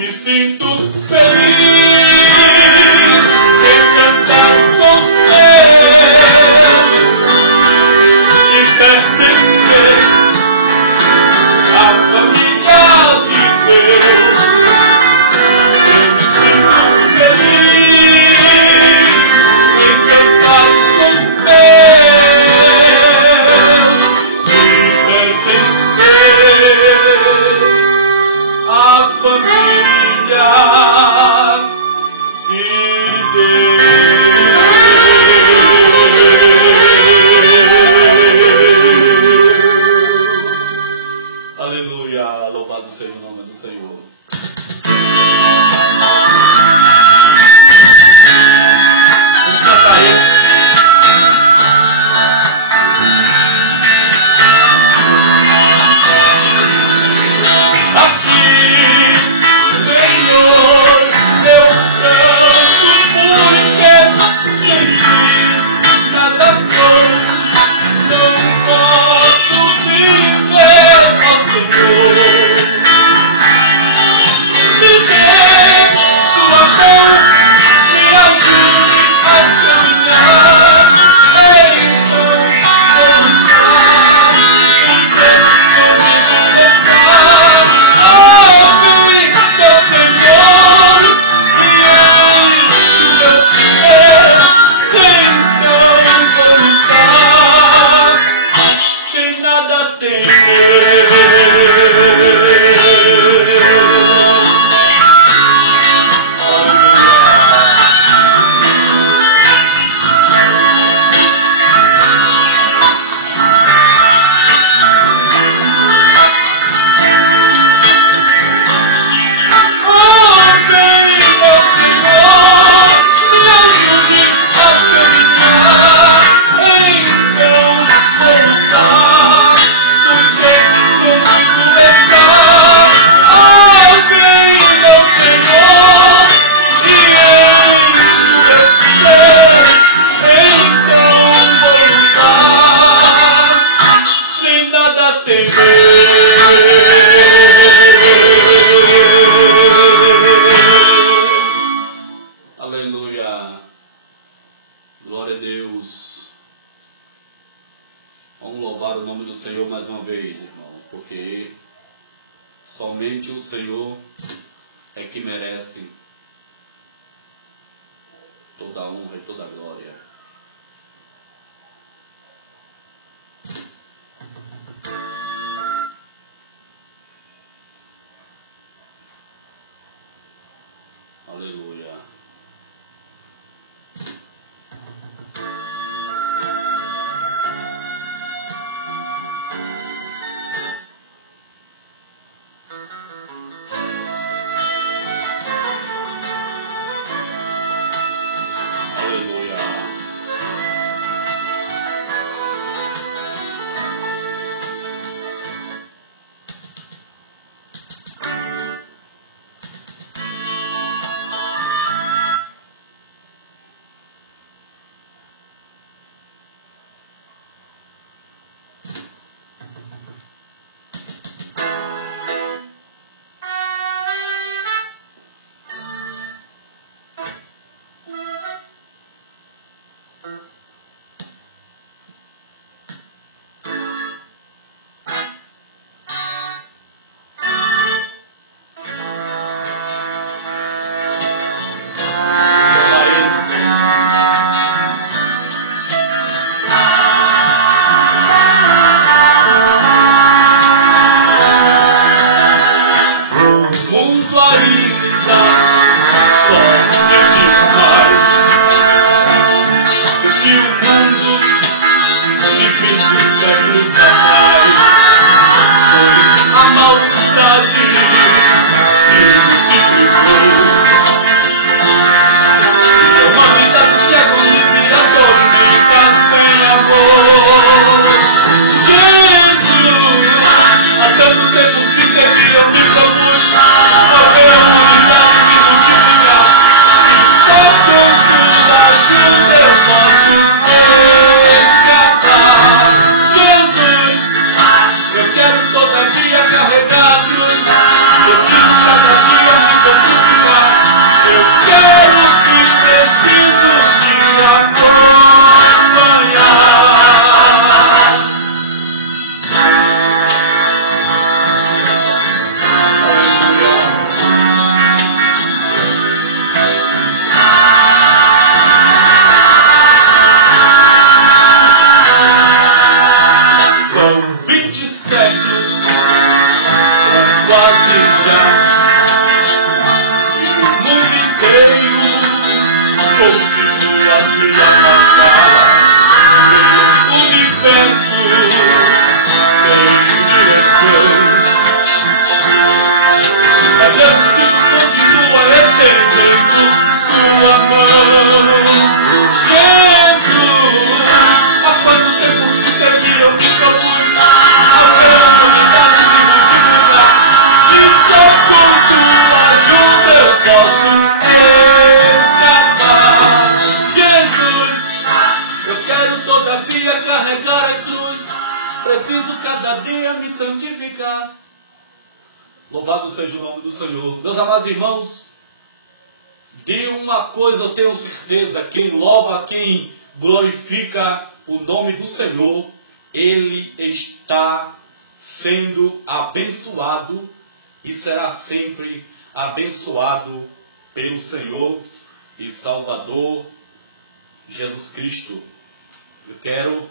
me sinto feliz em cantar com Deus e pertencer à família de Deus. Eu me sinto feliz em cantar com Deus e pertencer à família de Deus. Aleluia, louvado seja o nome do Senhor. Vamos cantar aí. Aleluia. Glória a Deus. Vamos louvar o nome do Senhor mais uma vez, irmão, porque somente o Senhor é que merece toda a honra e toda a glória. Aleluia. Aleluia. cada dia me santificar. Louvado seja o nome do Senhor. Meus amados irmãos, de uma coisa eu tenho certeza: quem louva, quem glorifica o nome do Senhor, ele está sendo abençoado e será sempre abençoado pelo Senhor e Salvador Jesus Cristo. Eu quero,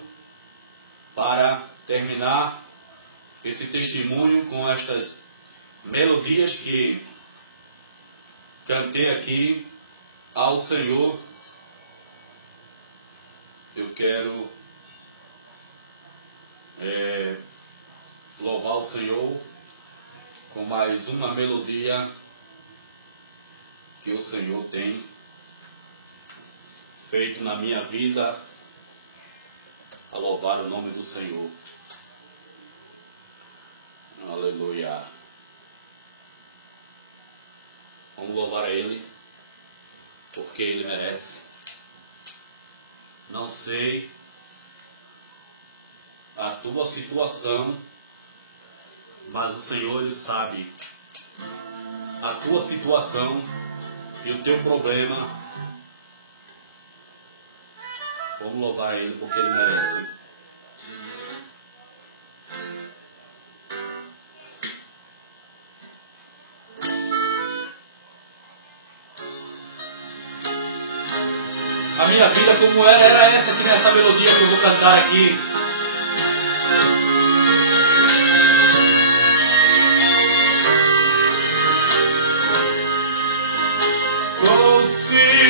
para terminar esse testemunho com estas melodias que cantei aqui ao Senhor, eu quero louvar o Senhor com mais uma melodia que o Senhor tem feito na minha vida, a louvar o nome do Senhor. Aleluia. Vamos louvar a Ele, porque Ele merece. Não sei a tua situação, mas o Senhor, Ele sabe a tua situação e o teu problema. Vamos louvar a Ele, porque Ele merece. A minha vida como era essa aqui nessa melodia que eu vou cantar aqui. Considerando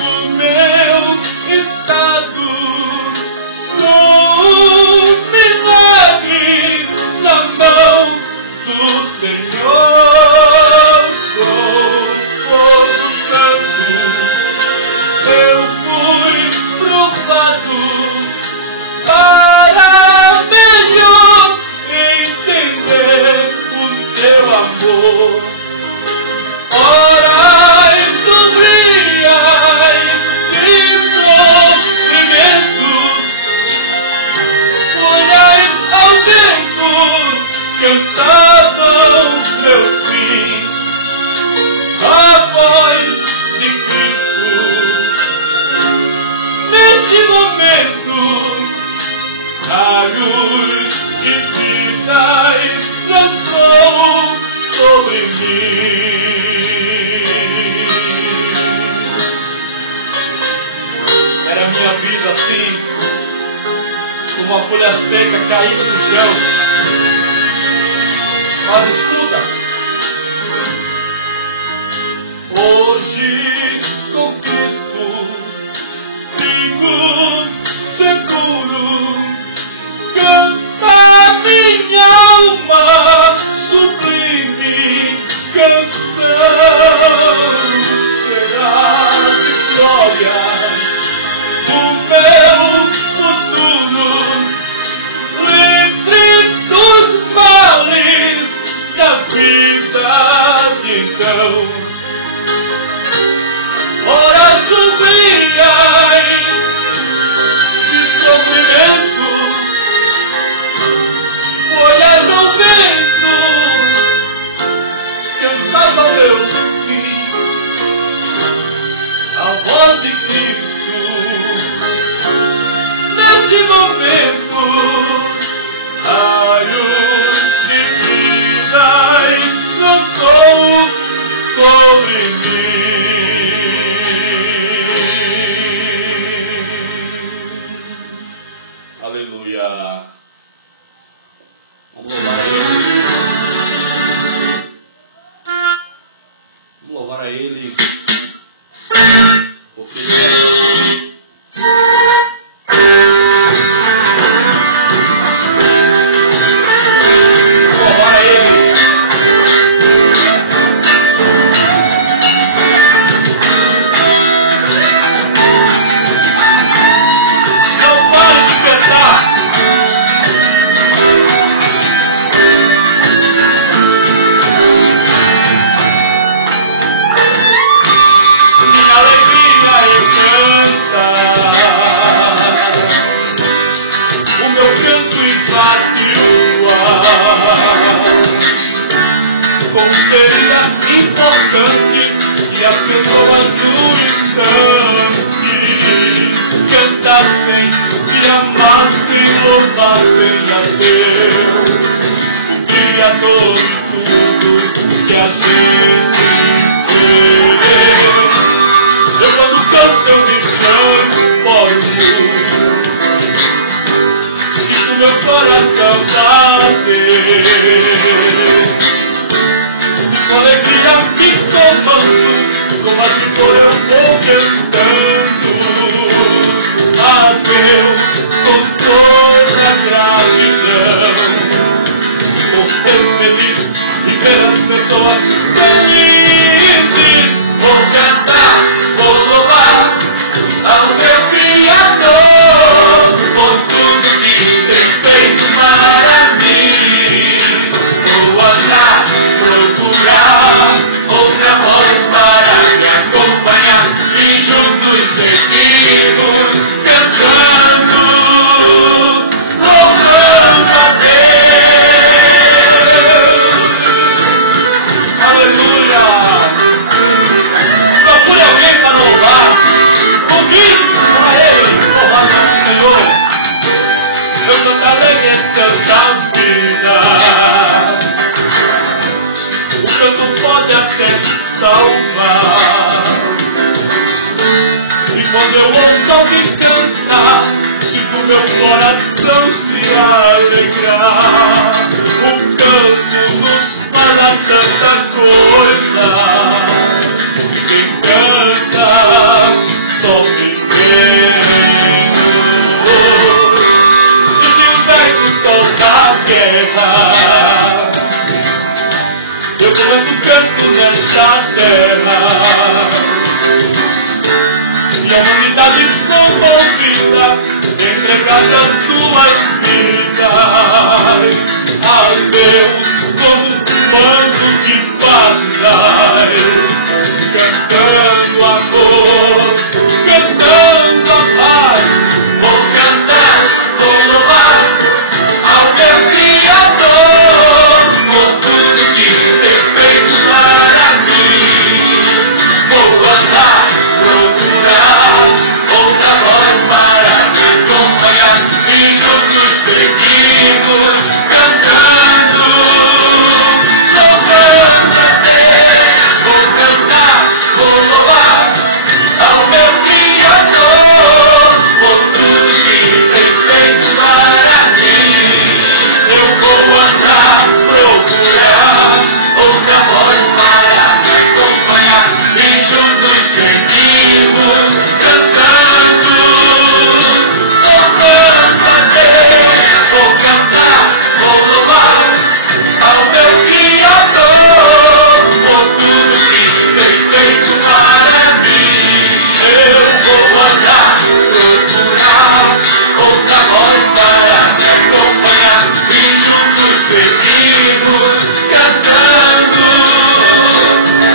o meu estado, sou um milagre na mão do Senhor. Para melhor entender o seu amor, horas sombrias de sofrimento, olhais ao vento, cantavam meu fim, a voz de Cristo neste momento. Raios de vidas lançou sobre mim. Era minha vida assim, como uma folha seca caída no chão. Mas escuta, hoje com Cristo sigo seguro. Canta minha alma, sublime canção, será de glória o meu futuro, livre dos males da vida de então. Horas sombrias de sofrimento, olhas ao vento, cansado ao meu fim, a voz de Cristo, neste momento, raios de vidas lançou sobre mim. Aleluia. Vamos louvar a Ele. Vamos louvar a Ele. Porque Ele é. Vamos louvar a Ele. Não pare de cantar. importante que as pessoas no instante cantassem, se amassem, louvassem a Deus, o Criador de tudo que a gente vê. Eu quando canto eu me transformo, sinto meu coração bater. Com alegria me tomando, com a dor eu vou cantando a Deus com toda a gratidão. Por ser feliz e ver as pessoas felizes, vou cantar, vou louvar ao meu Criador por tudo que tem feito para mim. Vou andar, procurar outra voz para me acompanhar e juntos seguimos cantando, louvando a Deus. Aleluia! Procure alguém para louvar, convide para ele louvar o nome do Senhor. Eu cantarei essa vida. O canto pode até salvar. E quando eu ouço alguém cantar, sinto meu coração se alegrar. O canto nos fala tanta coisa. Quem canta sofre menos. E se o velho sol da guerra, eu começo o canto nessa terra. E a humanidade comovida, entregada às tuas vidas, a Deus como um bando de pardais, cantando amor, cantando a paz. Vou cantar, vou louvar ao meu Criador por tudo que tem feito para mim. Vou andar, procurar outra voz para me acompanhar e juntos seguimos cantando, louvando a Deus. Vou cantar, vou louvar ao meu Criador por tudo que tem feito para mim. Eu vou andar, procurar outra voz para me acompanhar e juntos seguimos cantando, louvando a Deus. Vou cantar, vou louvar ao meu Criador por tudo que tem feito para mim. Eu vou andar, procurar outra voz para me acompanhar e juntos seguimos cantando,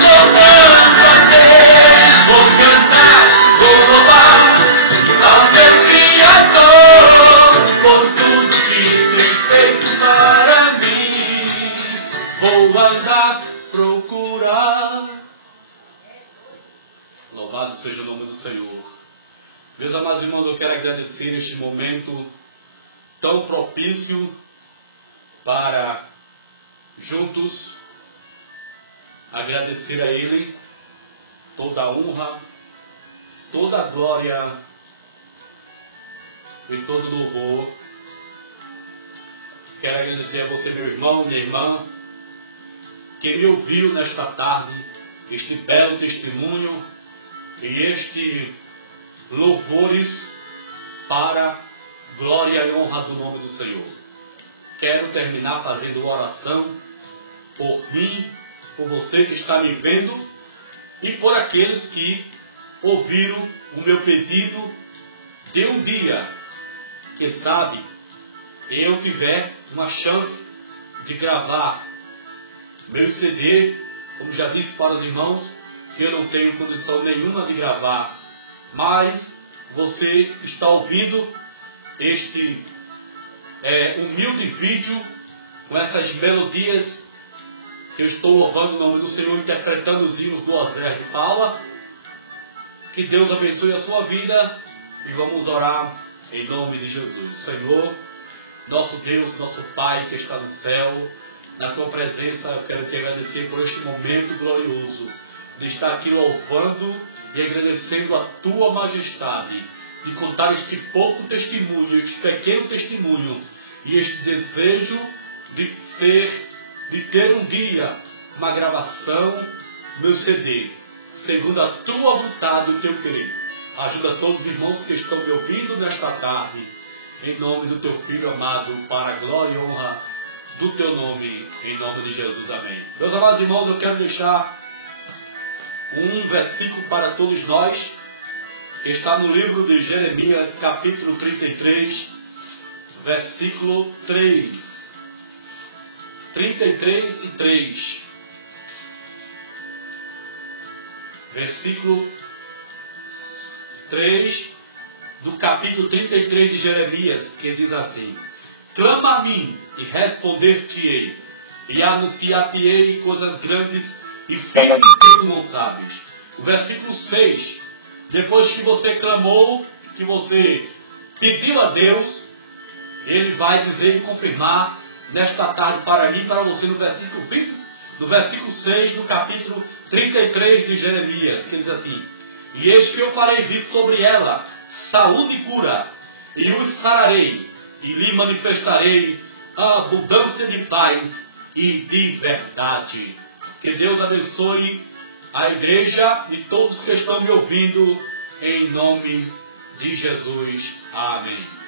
louvando a Deus. Vou cantar, vou louvar ao meu Criador por tudo que tem feito para mim. Vou andar, procurar. Louvado seja o nome do Senhor. Meus amados irmãos, eu quero agradecer este momento tão propício para juntos agradecer a Ele toda a honra, toda a glória e todo o louvor. Quero agradecer a você, meu irmão, minha irmã, que me ouviu nesta tarde, este belo testemunho e este louvores para glória e honra do nome do Senhor. Quero terminar fazendo oração por mim, por você que está me vendo e por aqueles que ouviram o meu pedido de um dia, quem sabe, eu tiver uma chance de gravar meu CD, como já disse para os irmãos, que eu não tenho condição nenhuma de gravar, mas você que está ouvindo este humilde vídeo com essas melodias que eu estou louvando o nome do Senhor, interpretando os hinos do Oséias de Paula. Que Deus abençoe a sua vida e vamos orar em nome de Jesus. Senhor, nosso Deus, nosso Pai que está no céu, na tua presença eu quero te agradecer por este momento glorioso de estar aqui louvando e agradecendo a tua majestade, de contar este pouco testemunho, este pequeno testemunho e este desejo de ter um dia uma gravação, meu CD, segundo a tua vontade e o teu querer. Ajuda todos os irmãos que estão me ouvindo nesta tarde, em nome do teu Filho amado, para a glória e honra do teu nome, em nome de Jesus, amém. Meus amados irmãos, eu quero deixar um versículo para todos nós, que está no livro de Jeremias, capítulo 33, versículo 3. 33 e 3. Versículo 3 do capítulo 33 de Jeremias, que diz assim: clama a mim e responder-te-ei, e anunciar-te-ei coisas grandes e firmes que tu não sabes. O versículo 6, depois que você clamou, que você pediu a Deus, Ele vai dizer e confirmar nesta tarde para mim e para você no versículo 20, no versículo 6 do capítulo 33 de Jeremias, que diz assim: e eis que eu farei vir sobre ela saúde e cura, e os sararei, e lhe manifestarei a abundância de paz e de verdade. Que Deus abençoe a igreja e todos que estão me ouvindo, em nome de Jesus. Amém.